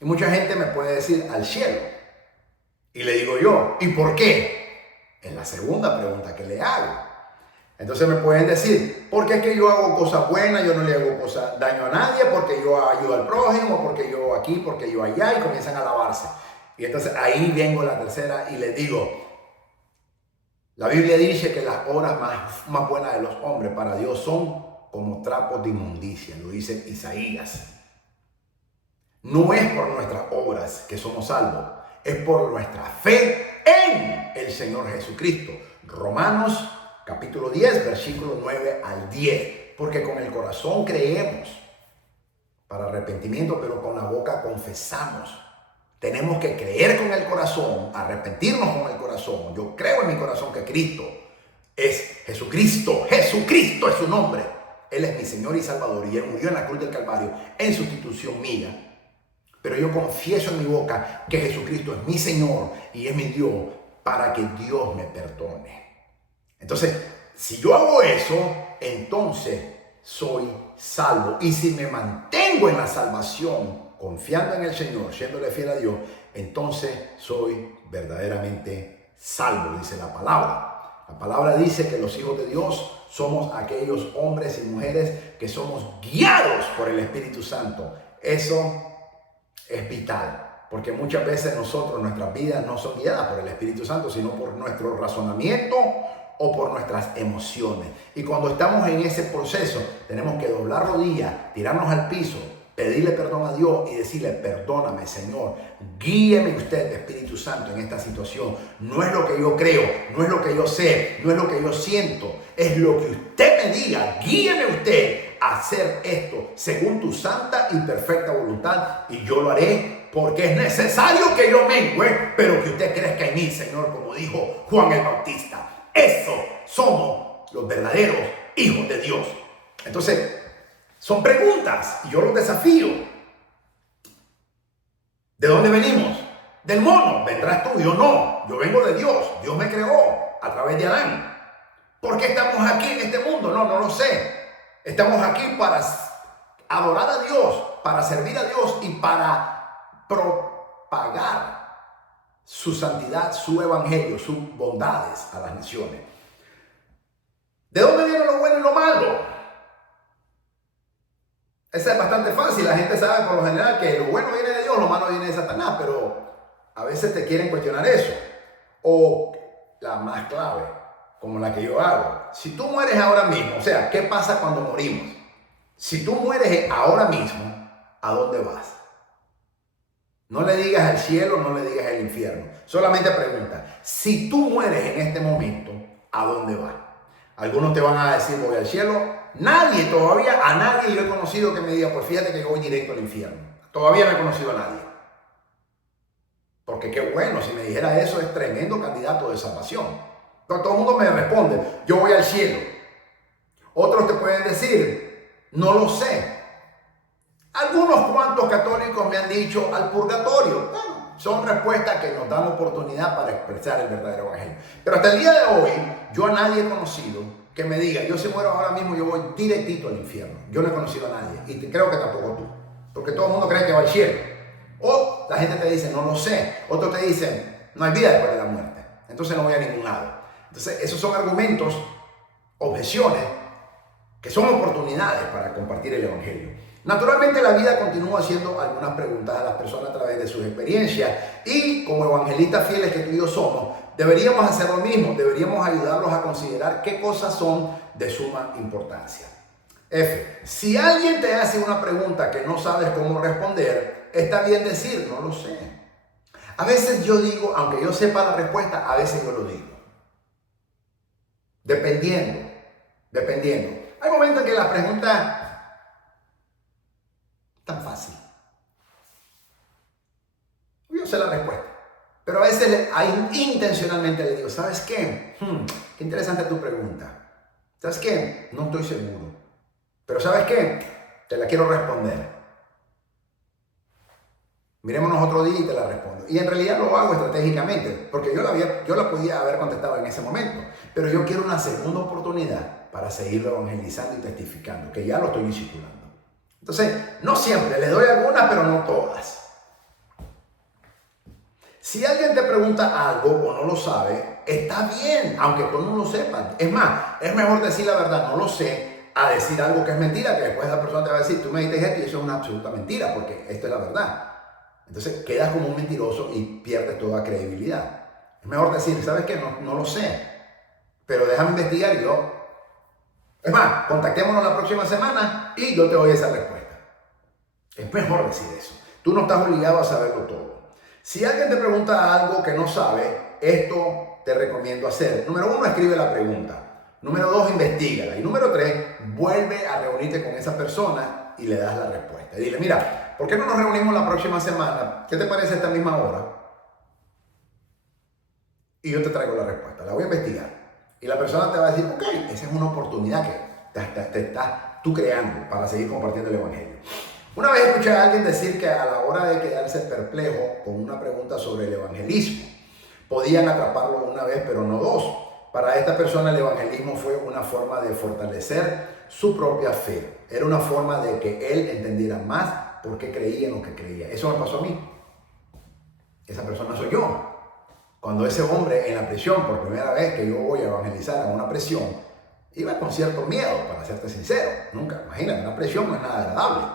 Y mucha gente me puede decir, al cielo. Y le digo yo, ¿y por qué? Es la segunda pregunta que le hago. Entonces me pueden decir, porque es que yo hago cosas buenas, yo no le hago daño a nadie, porque yo ayudo al prójimo, porque yo aquí, porque yo allá, y comienzan a alabarse. Y entonces ahí vengo la tercera y les digo, la Biblia dice que las obras más buenas de los hombres para Dios son como trapos de inmundicia, lo dice Isaías. No es por nuestras obras que somos salvos, es por nuestra fe en el Señor Jesucristo. Romanos capítulo 10, versículo 9 al 10. Porque con el corazón creemos para arrepentimiento, pero con la boca confesamos. Tenemos que creer con el corazón, arrepentirnos con el corazón. Yo creo en mi corazón que Cristo es Jesucristo. Jesucristo es su nombre. Él es mi Señor y Salvador y Él murió en la cruz del Calvario en sustitución mía. Pero yo confieso en mi boca que Jesucristo es mi Señor y es mi Dios para que Dios me perdone. Entonces, si yo hago eso, entonces soy salvo. Y si me mantengo en la salvación, confiando en el Señor, siéndole fiel a Dios, entonces soy verdaderamente salvo, dice la palabra. La palabra dice que los hijos de Dios somos aquellos hombres y mujeres que somos guiados por el Espíritu Santo. Eso es vital. Porque muchas veces nuestras vidas no son guiadas por el Espíritu Santo, sino por nuestro razonamiento o por nuestras emociones. Y cuando estamos en ese proceso, tenemos que doblar rodillas, tirarnos al piso, pedirle perdón a Dios y decirle, perdóname, Señor, guíeme usted, Espíritu Santo, en esta situación. No es lo que yo creo, no es lo que yo sé, no es lo que yo siento, es lo que usted me diga. Guíeme usted a hacer esto según tu santa y perfecta voluntad y yo lo haré, porque es necesario que yo mengüe, pero que usted crezca en mí, Señor, como dijo Juan el Bautista. Eso somos los verdaderos hijos de Dios. Entonces, son preguntas y yo los desafío. ¿De dónde venimos? Del mono. ¿Vendrás tú? Yo no. Yo vengo de Dios. Dios me creó a través de Adán. ¿Por qué estamos aquí en este mundo? No lo sé. Estamos aquí para adorar a Dios, para servir a Dios y para propagar su santidad, su evangelio, sus bondades a las naciones. ¿De dónde viene lo bueno y lo malo? Esa es bastante fácil. La gente sabe por lo general que lo bueno viene de Dios, lo malo viene de Satanás, pero a veces te quieren cuestionar eso. O la más clave, como la que yo hago. Si tú mueres ahora mismo, o sea, ¿qué pasa cuando morimos? Si tú mueres ahora mismo, ¿a dónde vas? No le digas al cielo, no le digas al infierno. Solamente pregunta, si tú mueres en este momento, ¿a dónde vas? Algunos te van a decir, voy al cielo. Nadie, todavía a nadie yo he conocido que me diga, pues fíjate que yo voy directo al infierno. Todavía no he conocido a nadie. Porque qué bueno, si me dijera eso, es tremendo candidato de salvación. Entonces, todo el mundo me responde, yo voy al cielo. Otros te pueden decir, no lo sé. Algunos cuantos católicos me han dicho al purgatorio. Bueno, son respuestas que nos dan oportunidad para expresar el verdadero evangelio. Pero hasta el día de hoy, yo a nadie he conocido que me diga, yo si muero ahora mismo, yo voy directito al infierno. Yo no he conocido a nadie y creo que tampoco tú. Porque todo el mundo cree que va al cielo. O la gente te dice, no lo sé. Otros te dicen, no hay vida después de la muerte. Entonces no voy a ningún lado. Entonces esos son argumentos, objeciones, que son oportunidades para compartir el evangelio. Naturalmente la vida continúa haciendo algunas preguntas a las personas a través de sus experiencias y como evangelistas fieles que tú y yo somos, deberíamos hacer lo mismo, deberíamos ayudarlos a considerar qué cosas son de suma importancia. F. Si alguien te hace una pregunta que no sabes cómo responder, está bien decir, no lo sé. A veces yo digo, aunque yo sepa la respuesta, a veces yo lo digo. Dependiendo. Hay momentos en que la pregunta tan fácil. Yo sé la respuesta. Pero a veces intencionalmente le digo, ¿sabes qué? Qué interesante tu pregunta. ¿Sabes qué? No estoy seguro. Pero ¿sabes qué? Te la quiero responder. Miremonos otro día y te la respondo. Y en realidad lo hago estratégicamente, porque yo la podía haber contestado en ese momento. Pero yo quiero una segunda oportunidad para seguirlo evangelizando y testificando, que ya lo estoy discipulando. Entonces, no siempre, le doy algunas, pero no todas. Si alguien te pregunta algo o no lo sabe, está bien, aunque tú no lo sepas. Es más, es mejor decir la verdad, no lo sé, a decir algo que es mentira, que después la persona te va a decir, tú me dijiste esto y eso es una absoluta mentira, porque esto es la verdad. Entonces, quedas como un mentiroso y pierdes toda credibilidad. Es mejor decir, ¿sabes qué? No lo sé, pero déjame investigar y yo... Es más, contactémonos la próxima semana y yo te doy esa respuesta. Es mejor decir eso. Tú no estás obligado a saberlo todo. Si alguien te pregunta algo que no sabe, esto te recomiendo hacer. Número 1, escribe la pregunta. Número 2, investígala. Y número 3, vuelve a reunirte con esa persona y le das la respuesta. Y dile, mira, ¿por qué no nos reunimos la próxima semana? ¿Qué te parece a esta misma hora? Y yo te traigo la respuesta. La voy a investigar. Y la persona te va a decir, ok, esa es una oportunidad que te estás tú creando para seguir compartiendo el evangelio. Una vez escuché a alguien decir que a la hora de quedarse perplejo con una pregunta sobre el evangelismo, podían atraparlo una vez, pero no dos. Para esta persona el evangelismo fue una forma de fortalecer su propia fe. Era una forma de que él entendiera más por qué creía en lo que creía. Eso me pasó a mí. Esa persona soy yo. Cuando ese hombre en la prisión, por primera vez que yo voy a evangelizar a una prisión, iba con cierto miedo, para serte sincero. Nunca, imagínate, una prisión no es nada agradable.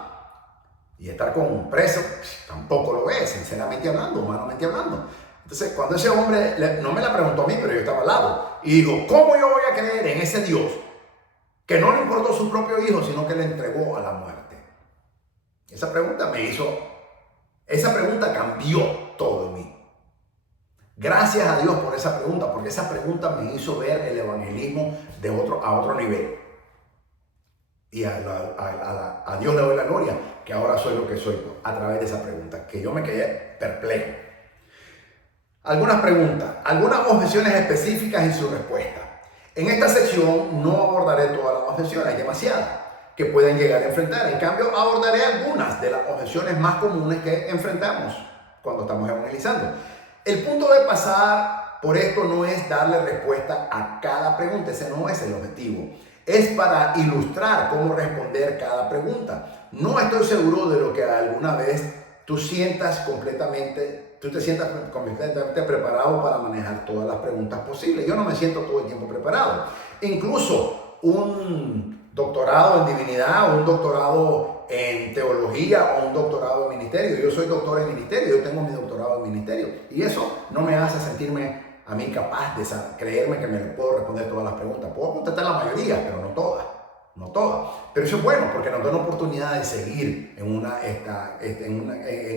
Y estar con un preso, tampoco lo es, sinceramente hablando, humanamente hablando. Entonces, cuando ese hombre, no me la preguntó a mí, pero yo estaba al lado, y digo, ¿cómo yo voy a creer en ese Dios que no le importó su propio hijo, sino que le entregó a la muerte? Esa pregunta cambió todo en mí. Gracias a Dios por esa pregunta, porque esa pregunta me hizo ver el evangelismo a otro nivel. Y a Dios le doy la gloria, que ahora soy lo que soy a través de esa pregunta, que yo me quedé perplejo. Algunas preguntas, algunas objeciones específicas y su respuesta. En esta sección no abordaré todas las objeciones, hay demasiadas que pueden llegar a enfrentar. En cambio, abordaré algunas de las objeciones más comunes que enfrentamos cuando estamos evangelizando. El punto de pasar por esto no es darle respuesta a cada pregunta, ese no es el objetivo. Es para ilustrar cómo responder cada pregunta. No estoy seguro de lo que alguna vez tú te sientas completamente preparado para manejar todas las preguntas posibles. Yo no me siento todo el tiempo preparado. Incluso un doctorado en divinidad, o un doctorado en teología o un doctorado en ministerio. Yo soy doctor en ministerio, yo tengo mi doctorado en ministerio. Y eso no me hace sentirme a mí capaz de creerme que me puedo responder todas las preguntas. Puedo contestar la mayoría, pero no todas. No todas. Pero eso es bueno porque nos da una oportunidad de seguir en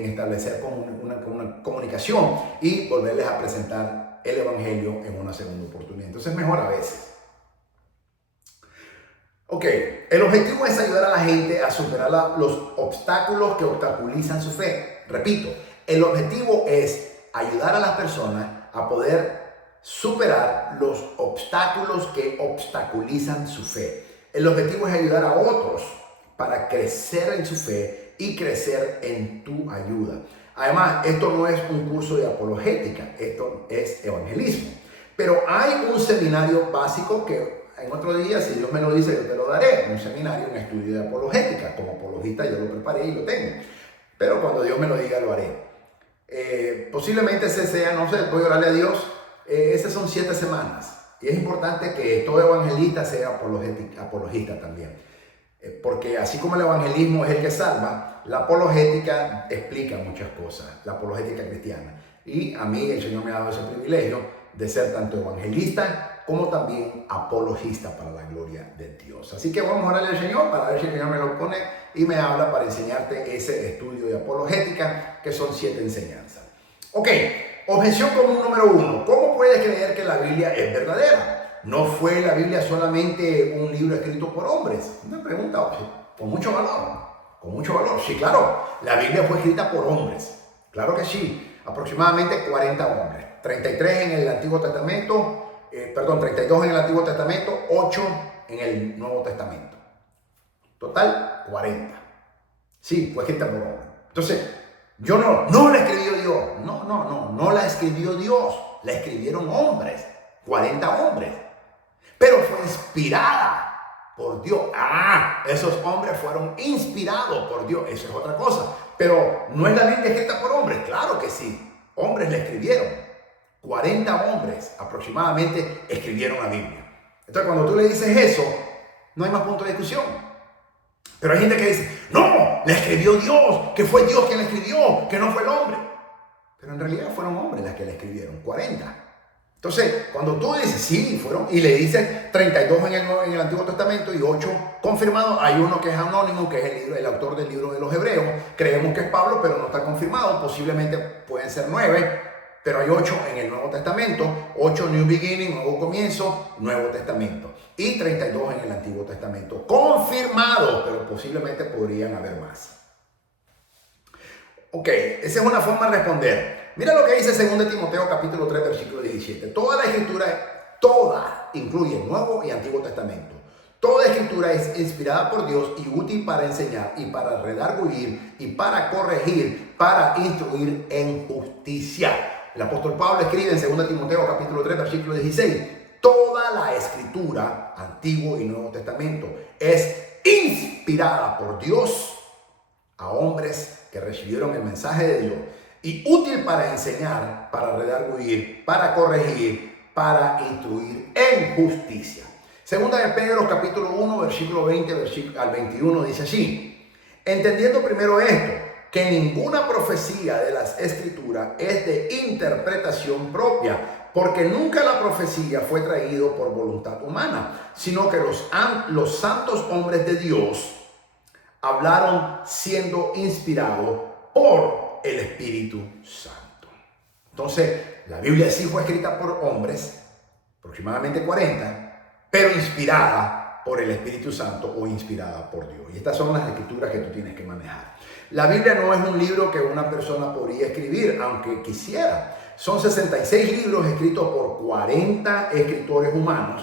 establecer una comunicación y volverles a presentar el Evangelio en una segunda oportunidad. Entonces es mejor a veces. Ok, el objetivo es ayudar a la gente a superar los obstáculos que obstaculizan su fe. Repito, el objetivo es ayudar a las personas a poder superar los obstáculos que obstaculizan su fe. El objetivo es ayudar a otros para crecer en su fe y crecer en tu ayuda. Además, esto no es un curso de apologética, esto es evangelismo. Pero hay un seminario básico que en otro día, si Dios me lo dice, yo te lo daré. Un seminario, un estudio de apologética. Como apologista yo lo preparé y lo tengo. Pero cuando Dios me lo diga, lo haré. Posiblemente ese sea, no sé, voy a orarle a Dios. Esas son 7 semanas. Y es importante que todo evangelista sea apologista también. Porque así como el evangelismo es el que salva, la apologética explica muchas cosas. La apologética cristiana. Y a mí el Señor me ha dado ese privilegio de ser tanto evangelista como también apologista para la gloria de Dios. Así que vamos a orarle al Señor para ver si el Señor me lo pone y me habla para enseñarte ese estudio de apologética, que son 7 enseñanzas. Ok, objeción común número 1. ¿Cómo puedes creer que la Biblia es verdadera? ¿No fue la Biblia solamente un libro escrito por hombres? Una pregunta con mucho valor. Con mucho valor. Sí, claro, la Biblia fue escrita por hombres. Claro que sí, aproximadamente 40 hombres. 33 en el Antiguo Testamento. 32 en el Antiguo Testamento, 8 en el Nuevo Testamento. Total, 40. Sí, fue escrita por hombre. Entonces, no la escribió Dios. No la escribió Dios. La escribieron hombres, 40 hombres. Pero fue inspirada por Dios. Esos hombres fueron inspirados por Dios. Eso es otra cosa. Pero ¿no es la Biblia escrita por hombres? Claro que sí. Hombres la escribieron. 40 hombres aproximadamente escribieron la Biblia. Entonces, cuando tú le dices eso, no hay más punto de discusión. Pero hay gente que dice, no, la escribió Dios, que fue Dios quien la escribió, que no fue el hombre. Pero en realidad fueron hombres las que la escribieron, 40. Entonces, cuando tú dices, sí, fueron, y le dices 32 en el Antiguo Testamento y 8 confirmados, hay uno que es anónimo, que es el autor del libro de los Hebreos. Creemos que es Pablo, pero no está confirmado. Posiblemente pueden ser 9. Pero hay 8 en el Nuevo Testamento, 8 New Beginning, Nuevo Comienzo, Nuevo Testamento. Y 32 en el Antiguo Testamento. Confirmados, pero posiblemente podrían haber más. Ok, esa es una forma de responder. Mira lo que dice 2 Timoteo capítulo 3, versículo 17. Toda la escritura, incluye Nuevo y Antiguo Testamento. Toda escritura es inspirada por Dios y útil para enseñar y para redarguir y para corregir, para instruir en justicia. El apóstol Pablo escribe en 2 Timoteo capítulo 3, versículo 16. Toda la escritura, Antiguo y Nuevo Testamento, es inspirada por Dios a hombres que recibieron el mensaje de Dios y útil para enseñar, para redarguir, para corregir, para instruir en justicia. Segunda de Pedro capítulo 1, versículo 20 al 21 dice así. Entendiendo primero esto, que ninguna profecía de las Escrituras es de interpretación propia, porque nunca la profecía fue traído por voluntad humana, sino que los santos hombres de Dios hablaron siendo inspirados por el Espíritu Santo. Entonces, la Biblia sí fue escrita por hombres, aproximadamente 40, pero inspirada por el Espíritu Santo o inspirada por Dios. Y estas son las escrituras que tú tienes que manejar. La Biblia no es un libro que una persona podría escribir, aunque quisiera. Son 66 libros escritos por 40 escritores humanos,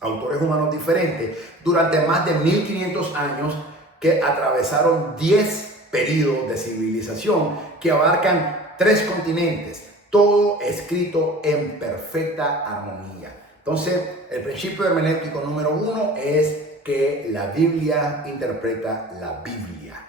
autores humanos diferentes, durante más de 1500 años, que atravesaron 10 periodos de civilización que abarcan 3 continentes, todo escrito en perfecta armonía. Entonces, el principio hermenéutico número 1 es que la Biblia interpreta la Biblia.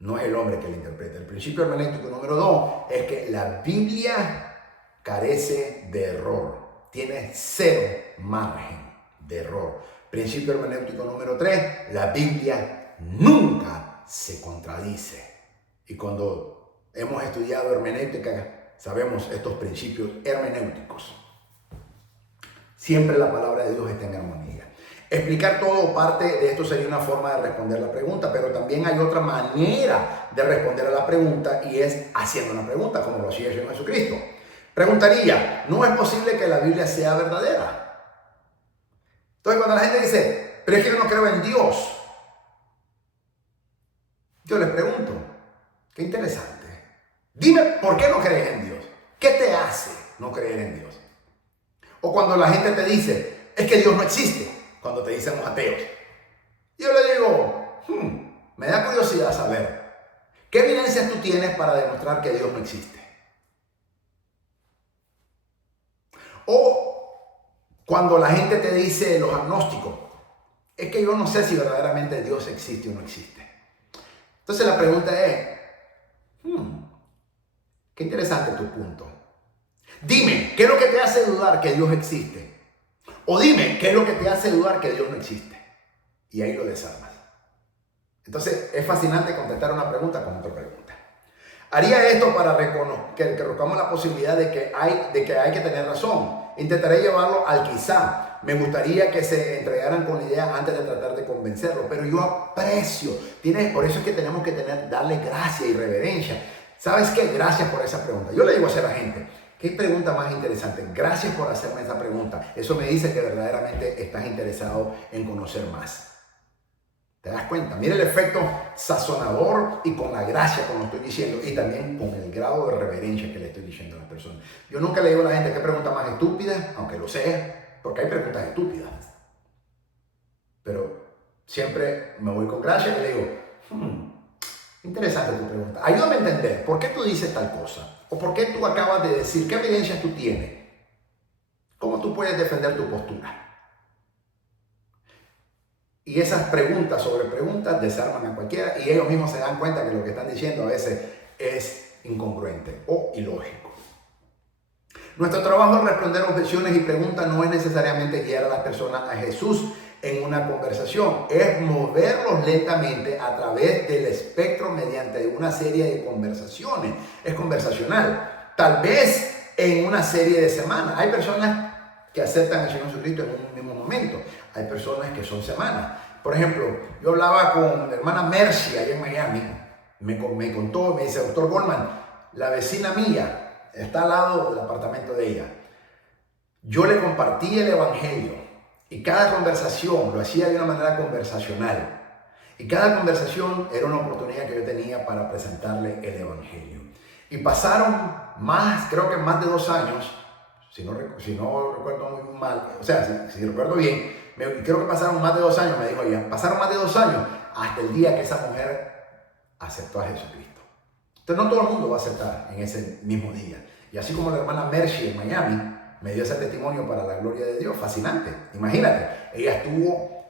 No es el hombre que la interpreta. El principio hermenéutico número 2 es que la Biblia carece de error. Tiene 0 margen de error. Principio hermenéutico número 3, la Biblia nunca se contradice. Y cuando hemos estudiado hermenéutica, sabemos estos principios hermenéuticos. Siempre la palabra de Dios está en armonía. Explicar todo parte de esto sería una forma de responder la pregunta, pero también hay otra manera de responder a la pregunta y es haciendo una pregunta, como lo hacía el Señor Jesucristo. Preguntaría, ¿no es posible que la Biblia sea verdadera? Entonces cuando la gente dice, pero es que yo no creo en Dios, yo les pregunto, qué interesante. Dime, ¿por qué no crees en Dios? ¿Qué te hace no creer en Dios? O cuando la gente te dice, es que Dios no existe, cuando te dicen los ateos. Yo le digo, me da curiosidad saber, ¿qué evidencias tú tienes para demostrar que Dios no existe? O cuando la gente te dice, los agnósticos, es que yo no sé si verdaderamente Dios existe o no existe. Entonces la pregunta es, qué interesante tu punto. Dime, ¿qué es lo que te hace dudar que Dios existe? O dime, ¿qué es lo que te hace dudar que Dios no existe? Y ahí lo desarmas. Entonces, es fascinante contestar una pregunta con otra pregunta. Haría esto para que reconozcamos la posibilidad de que hay que tener razón. Intentaré llevarlo al quizá. Me gustaría que se entregaran con la idea antes de tratar de convencerlo. Pero yo aprecio. Por eso es que tenemos que darle gracia y reverencia. ¿Sabes qué? Gracias por esa pregunta. Yo le digo a hacer a la gente, ¿qué pregunta más interesante? Gracias por hacerme esa pregunta. Eso me dice que verdaderamente estás interesado en conocer más. ¿Te das cuenta? Mira el efecto sazonador y con la gracia como lo estoy diciendo y también con el grado de reverencia que le estoy diciendo a la persona. Yo nunca le digo a la gente qué pregunta más estúpida, aunque lo sé, porque hay preguntas estúpidas. Pero siempre me voy con gracia y le digo, interesante tu pregunta. Ayúdame a entender por qué tú dices tal cosa o por qué tú acabas de decir, qué evidencias tú tienes, cómo tú puedes defender tu postura. Y esas preguntas sobre preguntas desarman a cualquiera y ellos mismos se dan cuenta que lo que están diciendo a veces es incongruente o ilógico. Nuestro trabajo al responder objeciones y preguntas no es necesariamente guiar a las personas a Jesús en una conversación, es moverlos lentamente a través del espectro mediante una serie de conversaciones. Es conversacional. Tal vez en una serie de semanas. Hay personas que aceptan al Señor Jesucristo en un mismo momento. Hay personas que son semanas. Por ejemplo, yo hablaba con la hermana Mercy allá en Miami. Me contó, me dice, doctor Goldman, la vecina mía está al lado del apartamento de ella. Yo le compartí el evangelio y cada conversación lo hacía de una manera conversacional. Y cada conversación era una oportunidad que yo tenía para presentarle el evangelio. Y pasaron creo que más de 2 años. Si no recuerdo muy mal, o sea, si recuerdo bien, creo que pasaron más de 2 años, me dijo ella, pasaron más de 2 años hasta el día que esa mujer aceptó a Jesucristo. Entonces no todo el mundo va a aceptar en ese mismo día. Y así como la hermana Mercy en Miami me dio ese testimonio para la gloria de Dios, fascinante. Imagínate, ella estuvo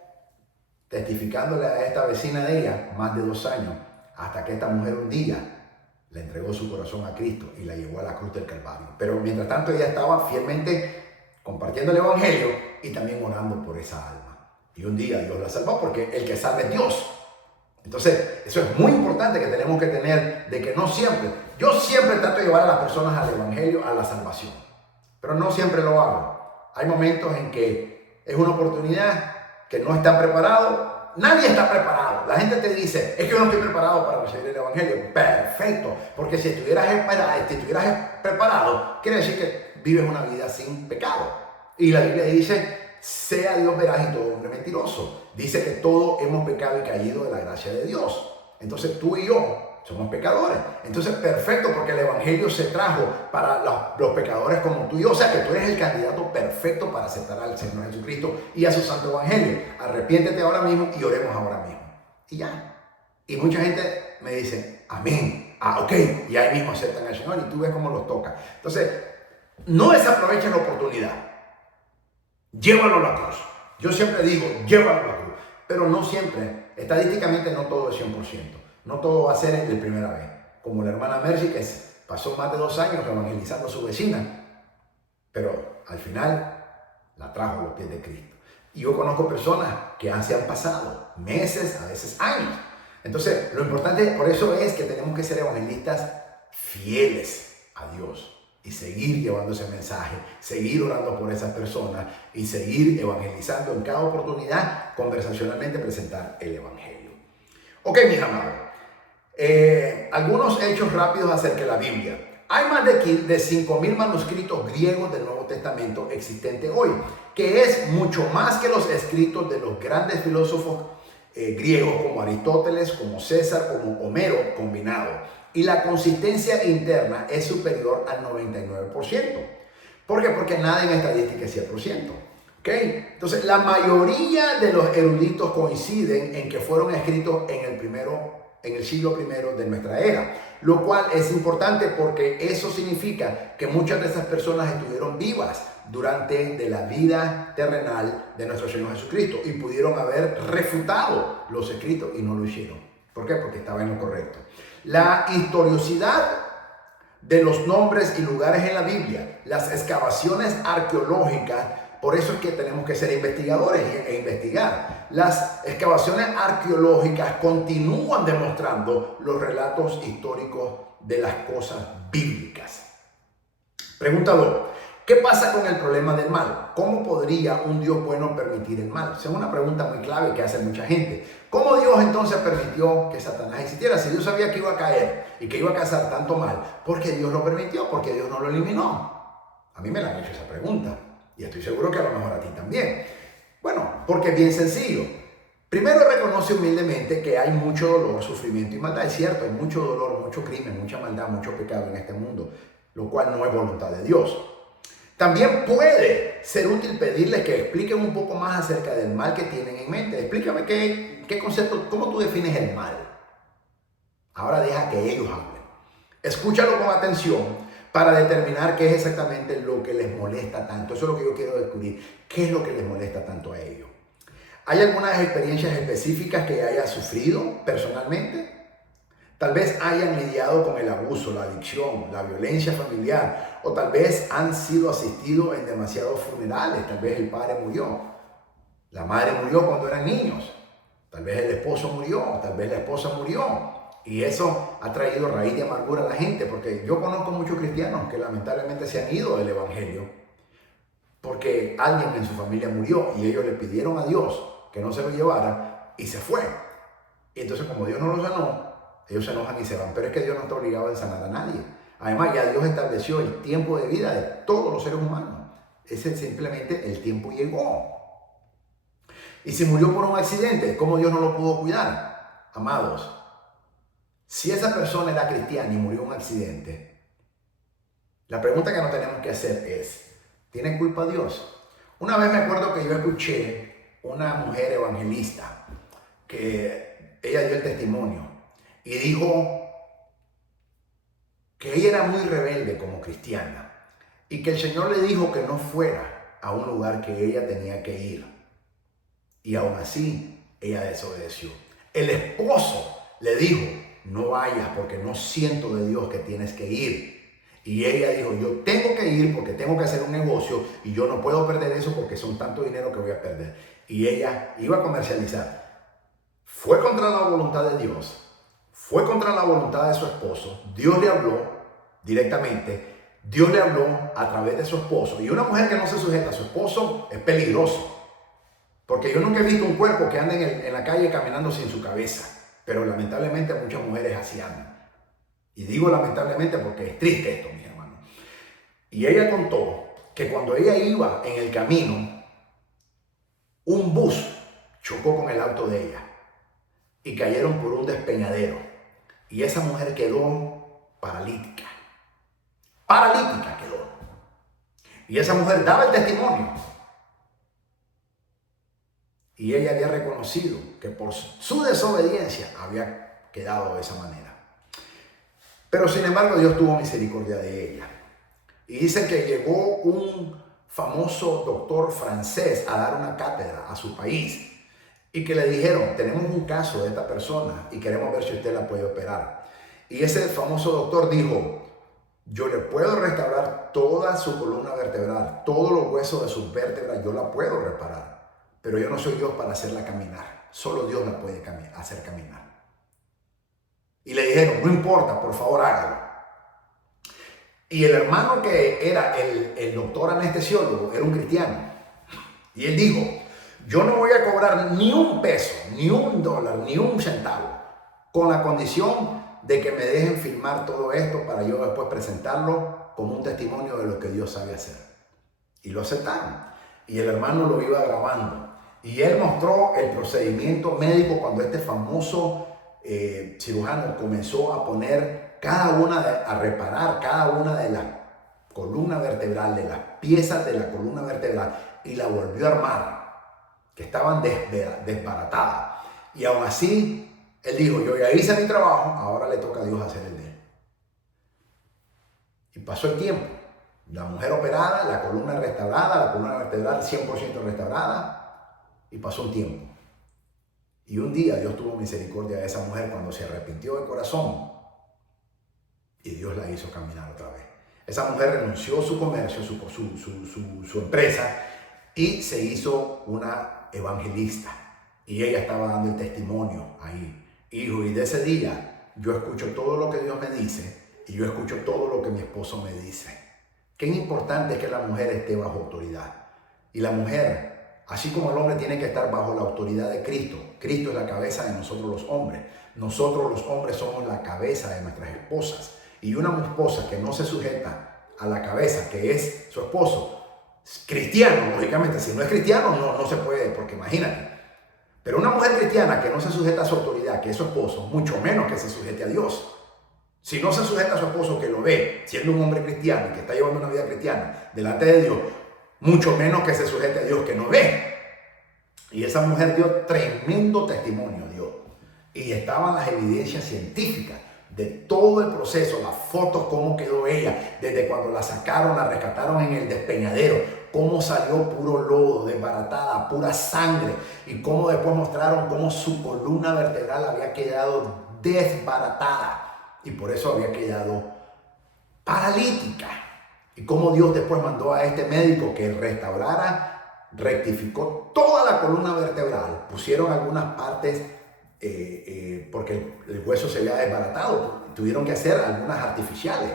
testificándole a esta vecina de ella más de 2 años hasta que esta mujer un día le entregó su corazón a Cristo y la llevó a la cruz del Calvario. Pero mientras tanto ella estaba fielmente compartiendo el evangelio y también orando por esa alma. Y un día Dios la salvó porque el que salva es Dios. Entonces, eso es muy importante que tenemos que tener, de que no siempre, yo siempre trato de llevar a las personas al evangelio, a la salvación. Pero no siempre lo hago. Hay momentos en que es una oportunidad que no están preparados. Nadie está preparado. La gente te dice, es que yo no estoy preparado para recibir el evangelio. Perfecto, porque si estuvieras preparado, quiere decir que vives una vida sin pecado. Y la Biblia dice, sea Dios veraz y todo hombre mentiroso. Dice que todos hemos pecado y caído de la gracia de Dios. Entonces tú y yo somos pecadores. Entonces perfecto, porque el evangelio se trajo para los pecadores como tú y yo. O sea que tú eres el candidato perfecto para aceptar al Señor Jesucristo y a su santo evangelio. Arrepiéntete ahora mismo y oremos ahora mismo. Y ya. Y mucha gente me dice, amén. Ok. Y ahí mismo aceptan al Señor y tú ves cómo los toca. Entonces, no desaprovechen la oportunidad. Llévalo a la cruz. Yo siempre digo, llévalo a la cruz. Pero no siempre. Estadísticamente no todo es 100%. No todo va a ser de primera vez. Como la hermana Mercy, que pasó más de 2 años evangelizando a su vecina. Pero al final la trajo a los pies de Cristo. Y yo conozco personas que se han pasado meses, a veces años. Entonces, lo importante por eso es que tenemos que ser evangelistas fieles a Dios. y seguir llevando ese mensaje, seguir orando por esas personas y seguir evangelizando en cada oportunidad, conversacionalmente presentar el evangelio. Ok, mis amados, algunos hechos rápidos acerca de la Biblia. Hay más de 5.000 manuscritos griegos del Nuevo Testamento existentes hoy, que es mucho más que los escritos de los grandes filósofos griegos como Aristóteles, como César, como Homero combinados. Y la consistencia interna es superior al 99%. ¿Por qué? Porque nada en estadística es 100%. ¿Okay? Entonces, la mayoría de los eruditos coinciden en que fueron escritos en el siglo I de nuestra era, lo cual es importante porque eso significa que muchas de esas personas estuvieron vivas durante de la vida terrenal de nuestro Señor Jesucristo y pudieron haber refutado los escritos y no lo hicieron. ¿Por qué? Porque estaba en lo correcto. La historicidad de los nombres y lugares en la Biblia, las excavaciones arqueológicas, por eso es que tenemos que ser investigadores e investigar. Las excavaciones arqueológicas continúan demostrando los relatos históricos de las cosas bíblicas. Pregunta 2. ¿Qué pasa con el problema del mal? ¿Cómo podría un Dios bueno permitir el mal? Esa es una pregunta muy clave que hace mucha gente. ¿Cómo Dios entonces permitió que Satanás existiera? Si Dios sabía que iba a caer y que iba a causar tanto mal, ¿por qué Dios lo permitió? ¿Por qué Dios no lo eliminó? A mí me la han hecho esa pregunta y estoy seguro que a lo mejor a ti también. Bueno, porque es bien sencillo. Primero reconoce humildemente que hay mucho dolor, sufrimiento y maldad. Es cierto, hay mucho dolor, mucho crimen, mucha maldad, mucho pecado en este mundo, lo cual no es voluntad de Dios. También puede ser útil pedirles que expliquen un poco más acerca del mal que tienen en mente. Explícame qué concepto, cómo tú defines el mal. Ahora deja que ellos hablen. Escúchalo con atención para determinar qué es exactamente lo que les molesta tanto. Eso es lo que yo quiero descubrir. ¿Qué es lo que les molesta tanto a ellos? ¿Hay algunas experiencias específicas que hayas sufrido personalmente? Tal vez hayan lidiado con el abuso, la adicción, la violencia familiar, o tal vez han sido asistidos en demasiados funerales. Tal vez el padre murió, la madre murió cuando eran niños, tal vez el esposo murió, tal vez la esposa murió. Y eso ha traído raíz de amargura a la gente, porque yo conozco muchos cristianos que lamentablemente se han ido del evangelio porque alguien en su familia murió y ellos le pidieron a Dios que no se lo llevara y se fue. Y entonces, como Dios no lo sanó, ellos se enojan y se van. Pero es que Dios no está obligado a sanar a nadie. Además, ya Dios estableció el tiempo de vida de todos los seres humanos. Ese simplemente el tiempo llegó. Y si murió por un accidente, ¿cómo Dios no lo pudo cuidar? Amados, si esa persona era cristiana y murió en un accidente, la pregunta que nos tenemos que hacer es, ¿tiene culpa Dios? Una vez me acuerdo que yo escuché una mujer evangelista que ella dio el testimonio y dijo que ella era muy rebelde como cristiana y que el Señor le dijo que no fuera a un lugar que ella tenía que ir. Y aún así, ella desobedeció. El esposo le dijo, no vayas porque no siento de Dios que tienes que ir. Y ella dijo, yo tengo que ir porque tengo que hacer un negocio y yo no puedo perder eso porque son tanto dinero que voy a perder. Y ella iba a comercializar. Fue contra la voluntad de Dios. Fue contra la voluntad de su esposo. Dios le habló directamente. Dios le habló a través de su esposo. Y una mujer que no se sujeta a su esposo es peligroso. Porque yo nunca he visto un cuerpo que ande en la calle caminando sin su cabeza. Pero lamentablemente muchas mujeres así andan. Y digo lamentablemente porque es triste esto, mi hermano. Y ella contó que cuando ella iba en el camino, un bus chocó con el auto de ella. Y cayeron por un despeñadero. Y esa mujer quedó paralítica. Paralítica quedó. Y esa mujer daba el testimonio. Y ella había reconocido que por su desobediencia había quedado de esa manera. Pero sin embargo Dios tuvo misericordia de ella. Y dicen que llegó un famoso doctor francés a dar una cátedra a su país. Y que le dijeron, tenemos un caso de esta persona y queremos ver si usted la puede operar. Y ese famoso doctor dijo, yo le puedo restaurar toda su columna vertebral, todos los huesos de sus vértebras, yo la puedo reparar. Pero yo no soy Dios para hacerla caminar. Solo Dios la puede hacer caminar. Y le dijeron, no importa, por favor hágalo. Y el hermano que era el doctor anestesiólogo era un cristiano. Y él dijo, yo no voy a cobrar ni un peso, ni un dólar, ni un centavo, con la condición de que me dejen filmar todo esto para yo después presentarlo como un testimonio de lo que Dios sabe hacer. Y lo aceptaron. Y el hermano lo iba grabando. Y él mostró el procedimiento médico cuando este famoso cirujano comenzó a poner a reparar cada una de las columnas vertebrales, de las piezas de la columna vertebral, y la volvió a armar, que estaban desbaratadas. Y aún así, él dijo, yo ya hice mi trabajo, ahora le toca a Dios hacer el de él. Y pasó el tiempo. La mujer operada, la columna restaurada, la columna vertebral 100% restaurada, y pasó un tiempo. Y un día Dios tuvo misericordia de esa mujer cuando se arrepintió de corazón, y Dios la hizo caminar otra vez. Esa mujer renunció a su comercio, su empresa, y se hizo una evangelista. Y ella estaba dando el testimonio ahí. Hijo, y de ese día yo escucho todo lo que Dios me dice, y yo escucho todo lo que mi esposo me dice. Qué importante es que la mujer esté bajo autoridad. Y la mujer, así como el hombre tiene que estar bajo la autoridad de Cristo. Cristo es la cabeza de nosotros los hombres. Nosotros los hombres somos la cabeza de nuestras esposas. Y una esposa que no se sujeta a la cabeza, que es su esposo, cristiano, lógicamente, si no es cristiano no se puede, porque imagínate. Pero una mujer cristiana que no se sujeta a su autoridad, que es su esposo, mucho menos que se sujete a Dios. Si no se sujeta a su esposo, que lo ve siendo un hombre cristiano y que está llevando una vida cristiana delante de Dios, mucho menos que se sujete a Dios, que no ve. Y esa mujer dio tremendo testimonio a Dios. Y estaban las evidencias científicas de todo el proceso, las fotos, cómo quedó ella, desde cuando la sacaron, la rescataron en el despeñadero, cómo salió puro lodo, desbaratada, pura sangre, y cómo después mostraron cómo su columna vertebral había quedado desbaratada y por eso había quedado paralítica. Y cómo Dios después mandó a este médico que restaurara, rectificó toda la columna vertebral, pusieron algunas partes porque el hueso se había desbaratado, tuvieron que hacer algunas artificiales.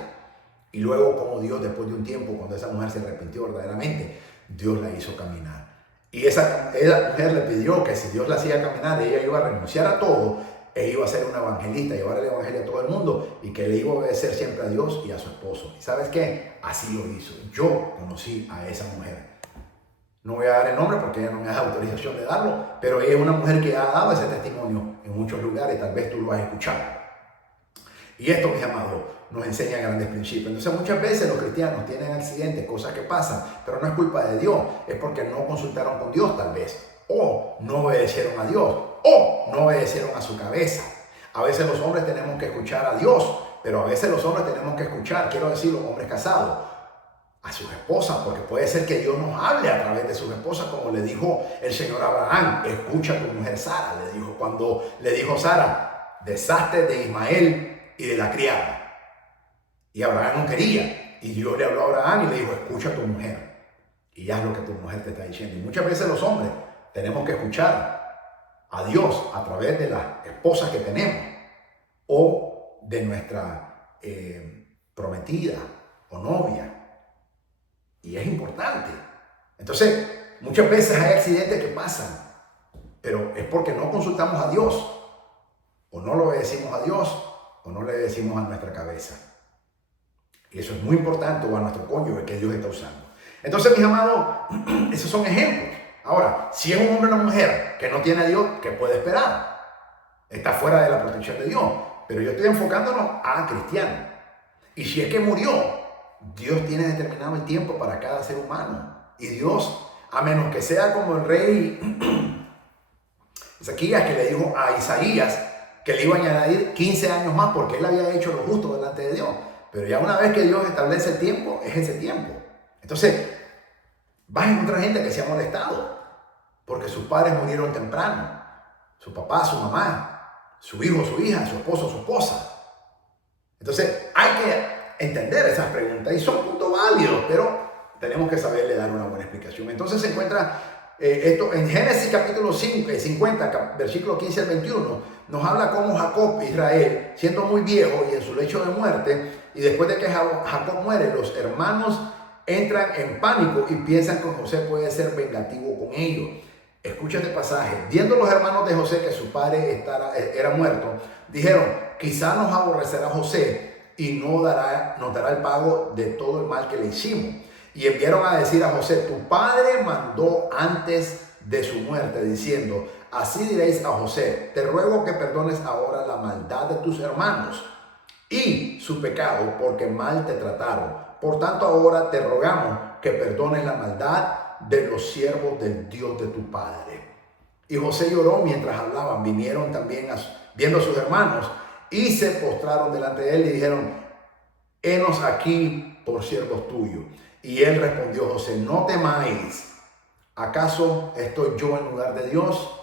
Y luego como Dios, después de un tiempo, cuando esa mujer se arrepintió verdaderamente, Dios la hizo caminar. Y esa mujer le pidió que si Dios la hacía caminar, ella iba a renunciar a todo, e iba a ser una evangelista, llevar el evangelio a todo el mundo, y que le iba a obedecer siempre a Dios y a su esposo. ¿Y sabes qué? Así lo hizo. Yo conocí a esa mujer. No voy a dar el nombre porque ella no me da autorización de darlo, pero ella es una mujer que ha dado ese testimonio en muchos lugares, tal vez tú lo has escuchado. Y esto, mis amados, nos enseña grandes principios. Entonces muchas veces los cristianos tienen accidentes, cosas que pasan, pero no es culpa de Dios, es porque no consultaron con Dios tal vez, o no obedecieron a Dios, o no obedecieron a su cabeza. A veces los hombres tenemos que escuchar a Dios, pero a veces los hombres tenemos que escuchar, quiero decir los hombres casados, a sus esposas, porque puede ser que Dios nos hable a través de sus esposas, como le dijo el Señor a Abraham, escucha a tu mujer Sara, le dijo cuando le dijo Sara, deshazte de Ismael y de la criada. Y Abraham no quería, y Dios le habló a Abraham y le dijo, escucha a tu mujer, y haz lo que tu mujer te está diciendo. Y muchas veces los hombres tenemos que escuchar a Dios a través de las esposas que tenemos, o de nuestra prometida o novia. Y es importante. Entonces, muchas veces hay accidentes que pasan, pero es porque no consultamos a Dios, o no lo obedecimos a Dios, o no le decimos a nuestra cabeza. Y eso es muy importante, o a nuestro cónyuge que Dios está usando. Entonces, mis amados, esos son ejemplos. Ahora, si es un hombre o una mujer que no tiene a Dios, ¿qué puede esperar? Está fuera de la protección de Dios. Pero yo estoy enfocándonos a cristiano. Y si es que murió, Dios tiene determinado el tiempo para cada ser humano. Y Dios, a menos que sea como el rey Ezequías, que le dijo a Isaías que le iba a añadir 15 años más porque él había hecho lo justo delante de Dios. Pero ya una vez que Dios establece el tiempo, es ese tiempo. Entonces, vas a encontrar gente que se ha molestado porque sus padres murieron temprano. Su papá, su mamá, su hijo, su hija, su esposo, su esposa. Entonces, hay que entender esas preguntas y son puntos válidos, pero tenemos que saberle dar una buena explicación. Entonces se encuentra esto en Génesis capítulo 50, versículo 15 al 21, nos habla cómo Jacob, Israel, siendo muy viejo y en su lecho de muerte, Y después de que Jacob muere, los hermanos entran en pánico y piensan que José puede ser vengativo con ellos. Escucha este pasaje. Viendo los hermanos de José que su padre era muerto, dijeron, quizá nos aborrecerá José y nos dará el pago de todo el mal que le hicimos. Y enviaron a decir a José, tu padre mandó antes de su muerte, diciendo, así diréis a José, te ruego que perdones ahora la maldad de tus hermanos y su pecado, porque mal te trataron. Por tanto, ahora te rogamos que perdones la maldad de los siervos del Dios de tu padre. Y José lloró mientras hablaban. Vinieron también viendo a sus hermanos y se postraron delante de él y dijeron, henos aquí por siervos tuyos. Y él respondió, José, no temáis. ¿Acaso estoy yo en lugar de Dios?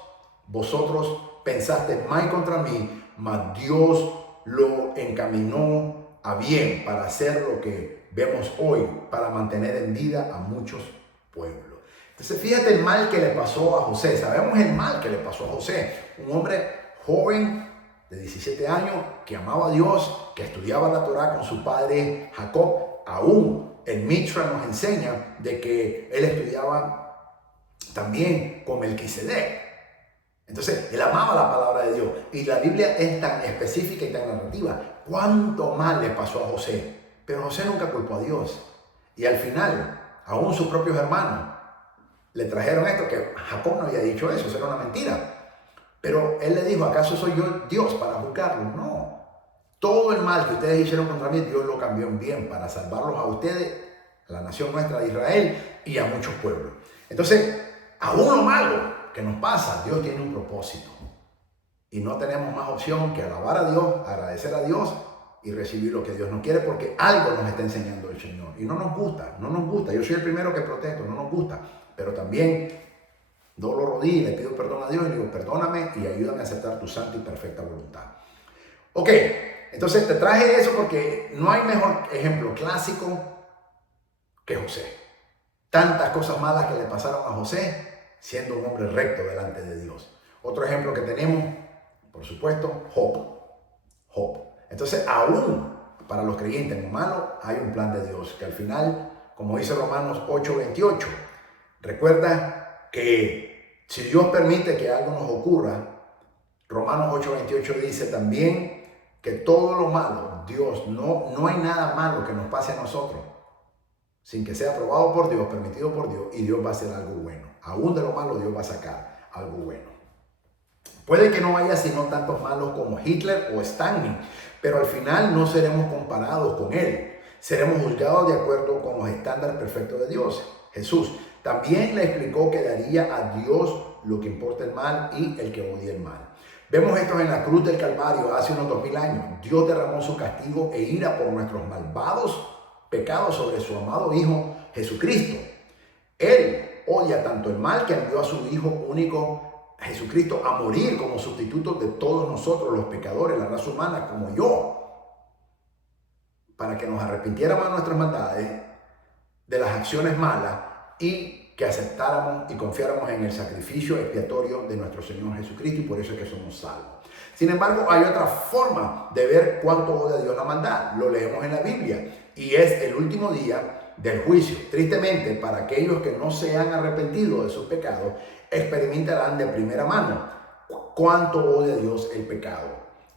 Vosotros pensaste mal contra mí, mas Dios lo encaminó a bien para hacer lo que vemos hoy, para mantener en vida a muchos pueblos. Entonces fíjate el mal que le pasó a José. Sabemos el mal que le pasó a José, un hombre joven de 17 años que amaba a Dios, que estudiaba la Torá con su padre Jacob. Aún el Mitra nos enseña de que él estudiaba también con Melquisedec. Entonces, él amaba la palabra de Dios. Y la Biblia es tan específica y tan narrativa. ¿Cuánto mal le pasó a José? Pero José nunca culpó a Dios. Y al final, aún sus propios hermanos le trajeron esto, que Jacob no había dicho eso, eso era una mentira. Pero él le dijo, ¿acaso soy yo Dios para juzgarlo? No. Todo el mal que ustedes hicieron contra mí, Dios lo cambió en bien para salvarlos a ustedes, a la nación nuestra de Israel y a muchos pueblos. Entonces, aún lo malo que nos pasa, Dios tiene un propósito. Y no tenemos más opción que alabar a Dios, agradecer a Dios y recibir lo que Dios nos quiere, porque algo nos está enseñando el Señor. Y no nos gusta, no nos gusta. Yo soy el primero que protesto, no nos gusta. Pero también doblo rodillas, le pido perdón a Dios y le digo, perdóname y ayúdame a aceptar tu santa y perfecta voluntad. Ok, entonces te traje eso porque no hay mejor ejemplo clásico que José. Tantas cosas malas que le pasaron a José, siendo un hombre recto delante de Dios. Otro ejemplo que tenemos, por supuesto, Job. Entonces, aún para los creyentes en lo malo, hay un plan de Dios, que al final, como dice Romanos 8:28, recuerda que si Dios permite que algo nos ocurra, Romanos 8:28 dice también que todo lo malo, Dios, no hay nada malo que nos pase a nosotros, sin que sea aprobado por Dios, permitido por Dios, y Dios va a hacer algo bueno. Aún de lo malo Dios va a sacar algo bueno. Puede que no haya sino tantos malos como Hitler o Stalin, pero al final no seremos comparados con él. Seremos juzgados de acuerdo con los estándares perfectos de Dios. Jesús también le explicó que daría a Dios lo que importa el mal y el que odia el mal. Vemos esto en la cruz del Calvario hace unos 2000 años. Dios derramó su castigo e ira por nuestros malvados pecados sobre su amado Hijo Jesucristo. Él odia tanto el mal que envió a su Hijo único Jesucristo a morir como sustituto de todos nosotros, los pecadores, la raza humana, como yo, para que nos arrepintiéramos de nuestras maldades, de las acciones malas y que aceptáramos y confiáramos en el sacrificio expiatorio de nuestro Señor Jesucristo, y por eso es que somos salvos. Sin embargo, hay otra forma de ver cuánto odia Dios la maldad. Lo leemos en la Biblia y es el último día del juicio. Tristemente, para aquellos que no se han arrepentido de sus pecados, experimentarán de primera mano cuánto odia Dios el pecado.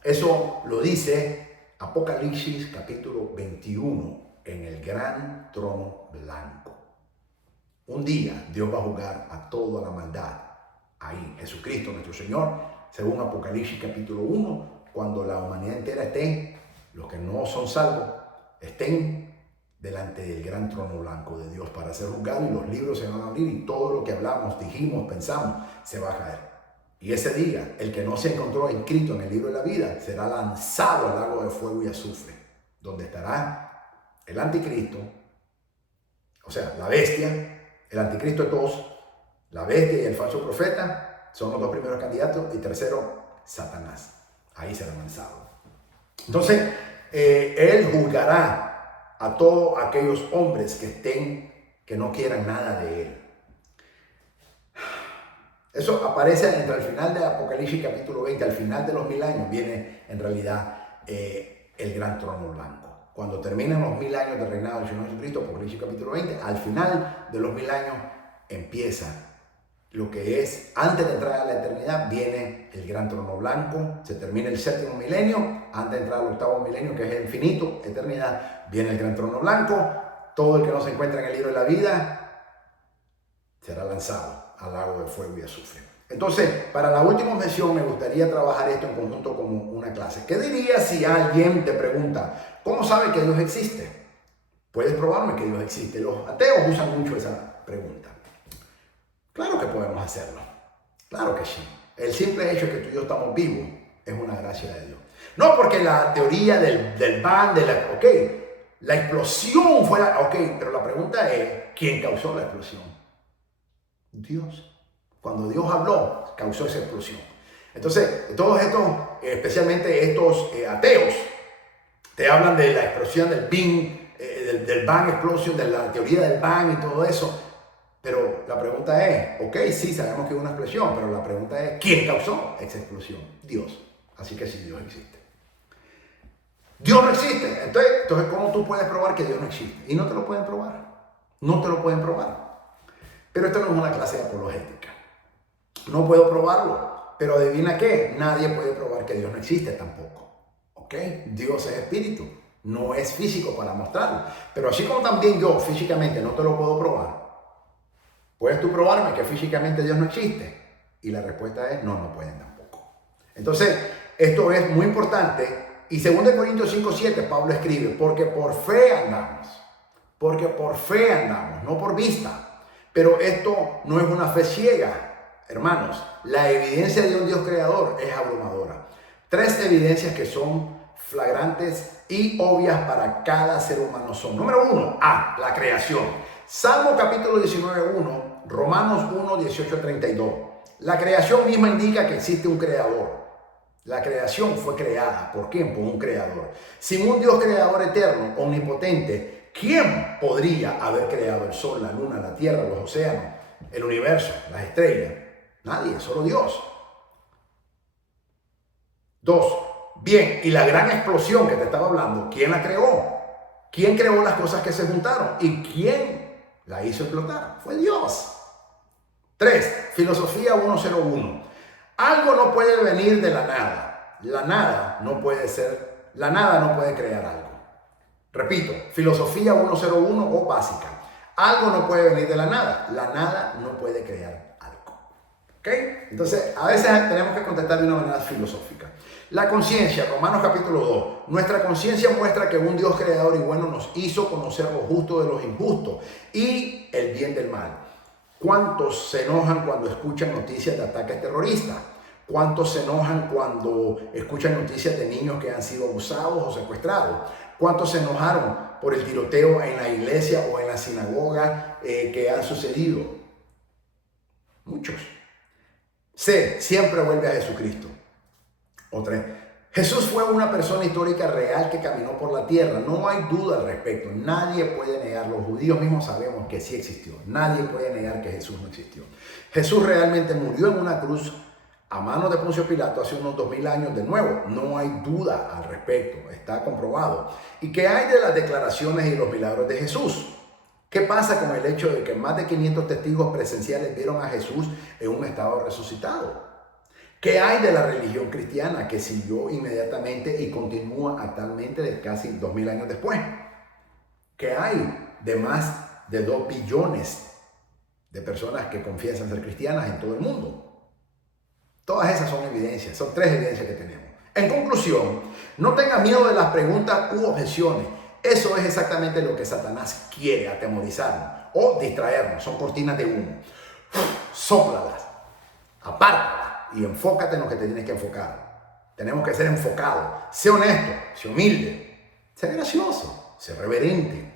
Eso lo dice Apocalipsis capítulo 21 en el gran trono blanco. Un día Dios va a juzgar a toda la maldad. Ahí, Jesucristo nuestro Señor, según Apocalipsis capítulo 1, cuando la humanidad entera esté, los que no son salvos, estén delante del gran trono blanco de Dios para ser juzgado, y los libros se van a abrir y todo lo que hablamos, dijimos, pensamos, se va a caer. Y ese día, el que no se encontró inscrito en el libro de la vida será lanzado al lago de fuego y azufre, donde estará el anticristo, o sea, la bestia. El anticristo es dos, la bestia y el falso profeta son los dos primeros candidatos, y tercero, Satanás. Ahí será lanzado. Entonces, él juzgará a todos aquellos hombres que no quieran nada de él. Eso aparece entre el final de Apocalipsis capítulo 20, al final de los 1000 años viene en realidad el gran trono blanco. cuando terminan los 1000 años de reinado del Señor Jesucristo, Apocalipsis capítulo 20, al final de los 1000 años empieza lo que es, antes de entrar a la eternidad, viene el gran trono blanco, se termina el 7º milenio, antes de entrar al 8º milenio, que es el infinito, eternidad, viene el gran trono blanco, todo el que no se encuentra en el libro de la vida será lanzado al lago de fuego y azufre. Entonces, para la última mención me gustaría trabajar esto en conjunto como una clase. ¿Qué dirías si alguien te pregunta, ¿cómo sabe que Dios existe? ¿Puedes probarme que Dios existe? Los ateos usan mucho esa pregunta. Claro que podemos hacerlo, claro que sí. El simple hecho de que tú y yo estamos vivos es una gracia de Dios. No porque la teoría del Bang, la explosión fuera, pero la pregunta es, ¿quién causó la explosión? Dios. Cuando Dios habló, causó esa explosión. Entonces, todos estos, especialmente estos ateos, te hablan de la explosión del del Bang Explosion, de la teoría del Bang y todo eso. Pero la pregunta es, sí, sabemos que es una explosión, pero la pregunta es, ¿quién causó esa explosión? Dios. Así que sí, Dios existe. Dios no existe. Entonces, ¿cómo tú puedes probar que Dios no existe? Y no te lo pueden probar. No te lo pueden probar. Pero esto no es una clase de apologética. No puedo probarlo. Pero adivina qué, nadie puede probar que Dios no existe tampoco. Dios es espíritu. No es físico para mostrarlo. Pero así como también yo físicamente no te lo puedo probar, ¿puedes tú probarme que físicamente Dios no existe? Y la respuesta es no pueden tampoco. Entonces, esto es muy importante. Y 2 Corintios 5:7, Pablo escribe, porque por fe andamos, no por vista. Pero esto no es una fe ciega, hermanos. La evidencia de un Dios creador es abrumadora. 3 evidencias que son flagrantes y obvias para cada ser humano son. Número 1, la creación. Salmo capítulo 19:1, Romanos 1:18-32. La creación misma indica que existe un creador. La creación fue creada. ¿Por quién? Por un creador. Sin un Dios creador eterno, omnipotente, ¿quién podría haber creado el sol, la luna, la tierra, los océanos, el universo, las estrellas? Nadie, solo Dios. 2. Bien, y la gran explosión que te estaba hablando, ¿quién la creó? ¿Quién creó las cosas que se juntaron? ¿Y quién la hizo explotar? Fue Dios. 3. Filosofía 101. Algo no puede venir de la nada. La nada no puede crear algo. Repito, filosofía 101 o básica. Algo no puede venir de la nada. La nada no puede crear algo. Entonces, a veces tenemos que contestar de una manera filosófica. La conciencia, Romanos capítulo 2. Nuestra conciencia muestra que un Dios creador y bueno nos hizo conocer lo justo de los injustos y el bien del mal. ¿Cuántos se enojan cuando escuchan noticias de ataques terroristas? ¿Cuántos se enojan cuando escuchan noticias de niños que han sido abusados o secuestrados? ¿Cuántos se enojaron por el tiroteo en la iglesia o en la sinagoga que han sucedido? Muchos. C. Siempre vuelve a Jesucristo. O 3. Jesús fue una persona histórica real que caminó por la tierra. No hay duda al respecto. Nadie puede negar. Los judíos mismos sabemos que sí existió. Nadie puede negar que Jesús no existió. Jesús realmente murió en una cruz a manos de Poncio Pilato hace unos 2000 años de nuevo. No hay duda al respecto. Está comprobado. ¿Y qué hay de las declaraciones y los milagros de Jesús? ¿Qué pasa con el hecho de que más de 500 testigos presenciales vieron a Jesús en un estado resucitado? ¿Qué hay de la religión cristiana que siguió inmediatamente y continúa actualmente de casi 2000 años después? ¿Qué hay de más de 2 billones de personas que confiesan ser cristianas en todo el mundo? Todas esas son evidencias, son 3 evidencias que tenemos. En conclusión, no tenga miedo de las preguntas u objeciones. Eso es exactamente lo que Satanás quiere, atemorizarnos o distraernos. Son cortinas de humo. Sóplalas, apártalas. Y enfócate en lo que te tienes que enfocar. Tenemos que ser enfocados. Sé honesto, sé humilde, sé gracioso, sé reverente,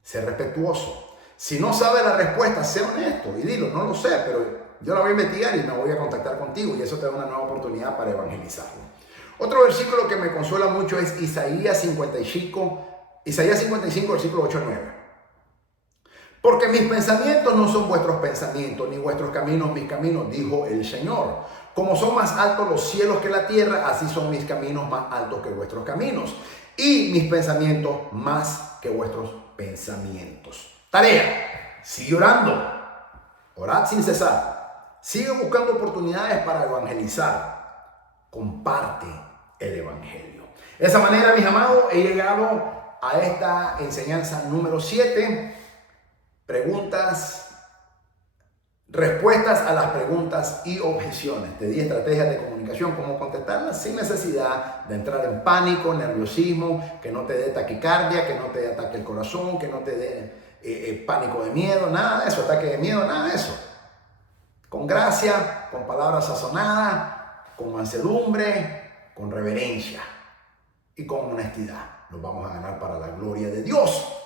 sé respetuoso. Si no sabes la respuesta, sé honesto y dilo, no lo sé, pero yo la voy a investigar y me voy a contactar contigo y eso te da una nueva oportunidad para evangelizarlo. Otro versículo que me consuela mucho es Isaías 55, versículo 8 al 9. Porque mis pensamientos no son vuestros pensamientos, ni vuestros caminos mis caminos, dijo el Señor. Como son más altos los cielos que la tierra, así son mis caminos más altos que vuestros caminos. y mis pensamientos más que vuestros pensamientos. Tarea, sigue orando, orad sin cesar, sigue buscando oportunidades para evangelizar, comparte el evangelio. De esa manera, mis amados, he llegado a esta enseñanza número 7, respuestas a las preguntas y objeciones. Te di estrategias de comunicación, cómo contestarlas sin necesidad de entrar en pánico, nerviosismo, que no te dé taquicardia, que no te ataque el corazón, que no te dé pánico de miedo, nada de eso, ataque de miedo, nada de eso. Con gracia, con palabras sazonadas, con mansedumbre, con reverencia y con honestidad. Nos vamos a ganar para la gloria de Dios.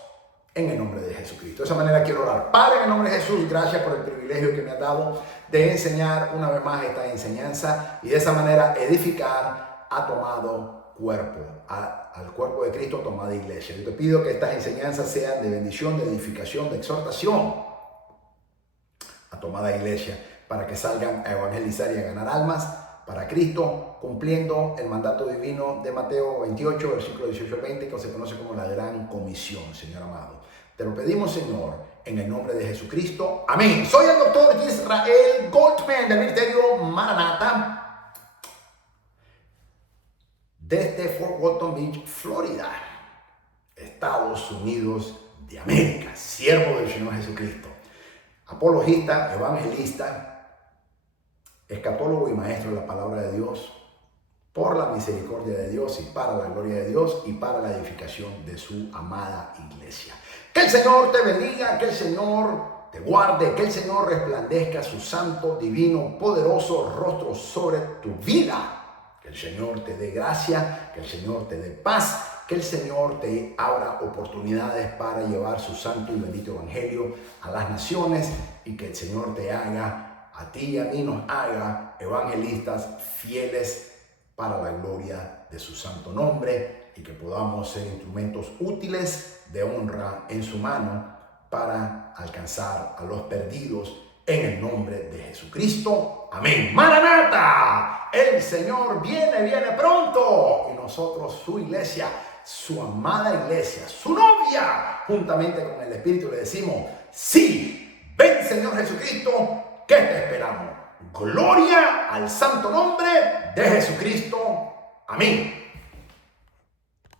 En el nombre de Jesucristo. De esa manera quiero orar. Padre, en el nombre de Jesús, gracias por el privilegio que me has dado de enseñar una vez más esta enseñanza y de esa manera edificar a tomado cuerpo, al cuerpo de Cristo, tomada iglesia. Yo te pido que estas enseñanzas sean de bendición, de edificación, de exhortación a tomada iglesia para que salgan a evangelizar y a ganar almas para Cristo, cumpliendo el mandato divino de Mateo 28, versículo 18 al 20, que se conoce como la Gran Comisión, Señor amado. Te lo pedimos, Señor, en el nombre de Jesucristo. Amén. Soy el doctor Israel Goldman del Ministerio Maranatha desde Fort Walton Beach, Florida, Estados Unidos de América. Siervo del Señor Jesucristo. Apologista, evangelista, escatólogo y maestro de la palabra de Dios, por la misericordia de Dios y para la gloria de Dios y para la edificación de su amada iglesia. Que el Señor te bendiga, que el Señor te guarde, que el Señor resplandezca su santo, divino, poderoso rostro sobre tu vida. Que el Señor te dé gracia, que el Señor te dé paz, que el Señor te abra oportunidades para llevar su santo y bendito evangelio a las naciones y que el Señor te haga, a ti y a mí nos haga evangelistas fieles para la gloria de su santo nombre y que podamos ser instrumentos útiles de honra en su mano para alcanzar a los perdidos en el nombre de Jesucristo. Amén. Maranatha, el Señor viene pronto y nosotros, su iglesia, su amada iglesia, su novia, juntamente con el Espíritu le decimos, sí, ven Señor Jesucristo, que te esperamos. Gloria al santo nombre de Jesucristo. Amén.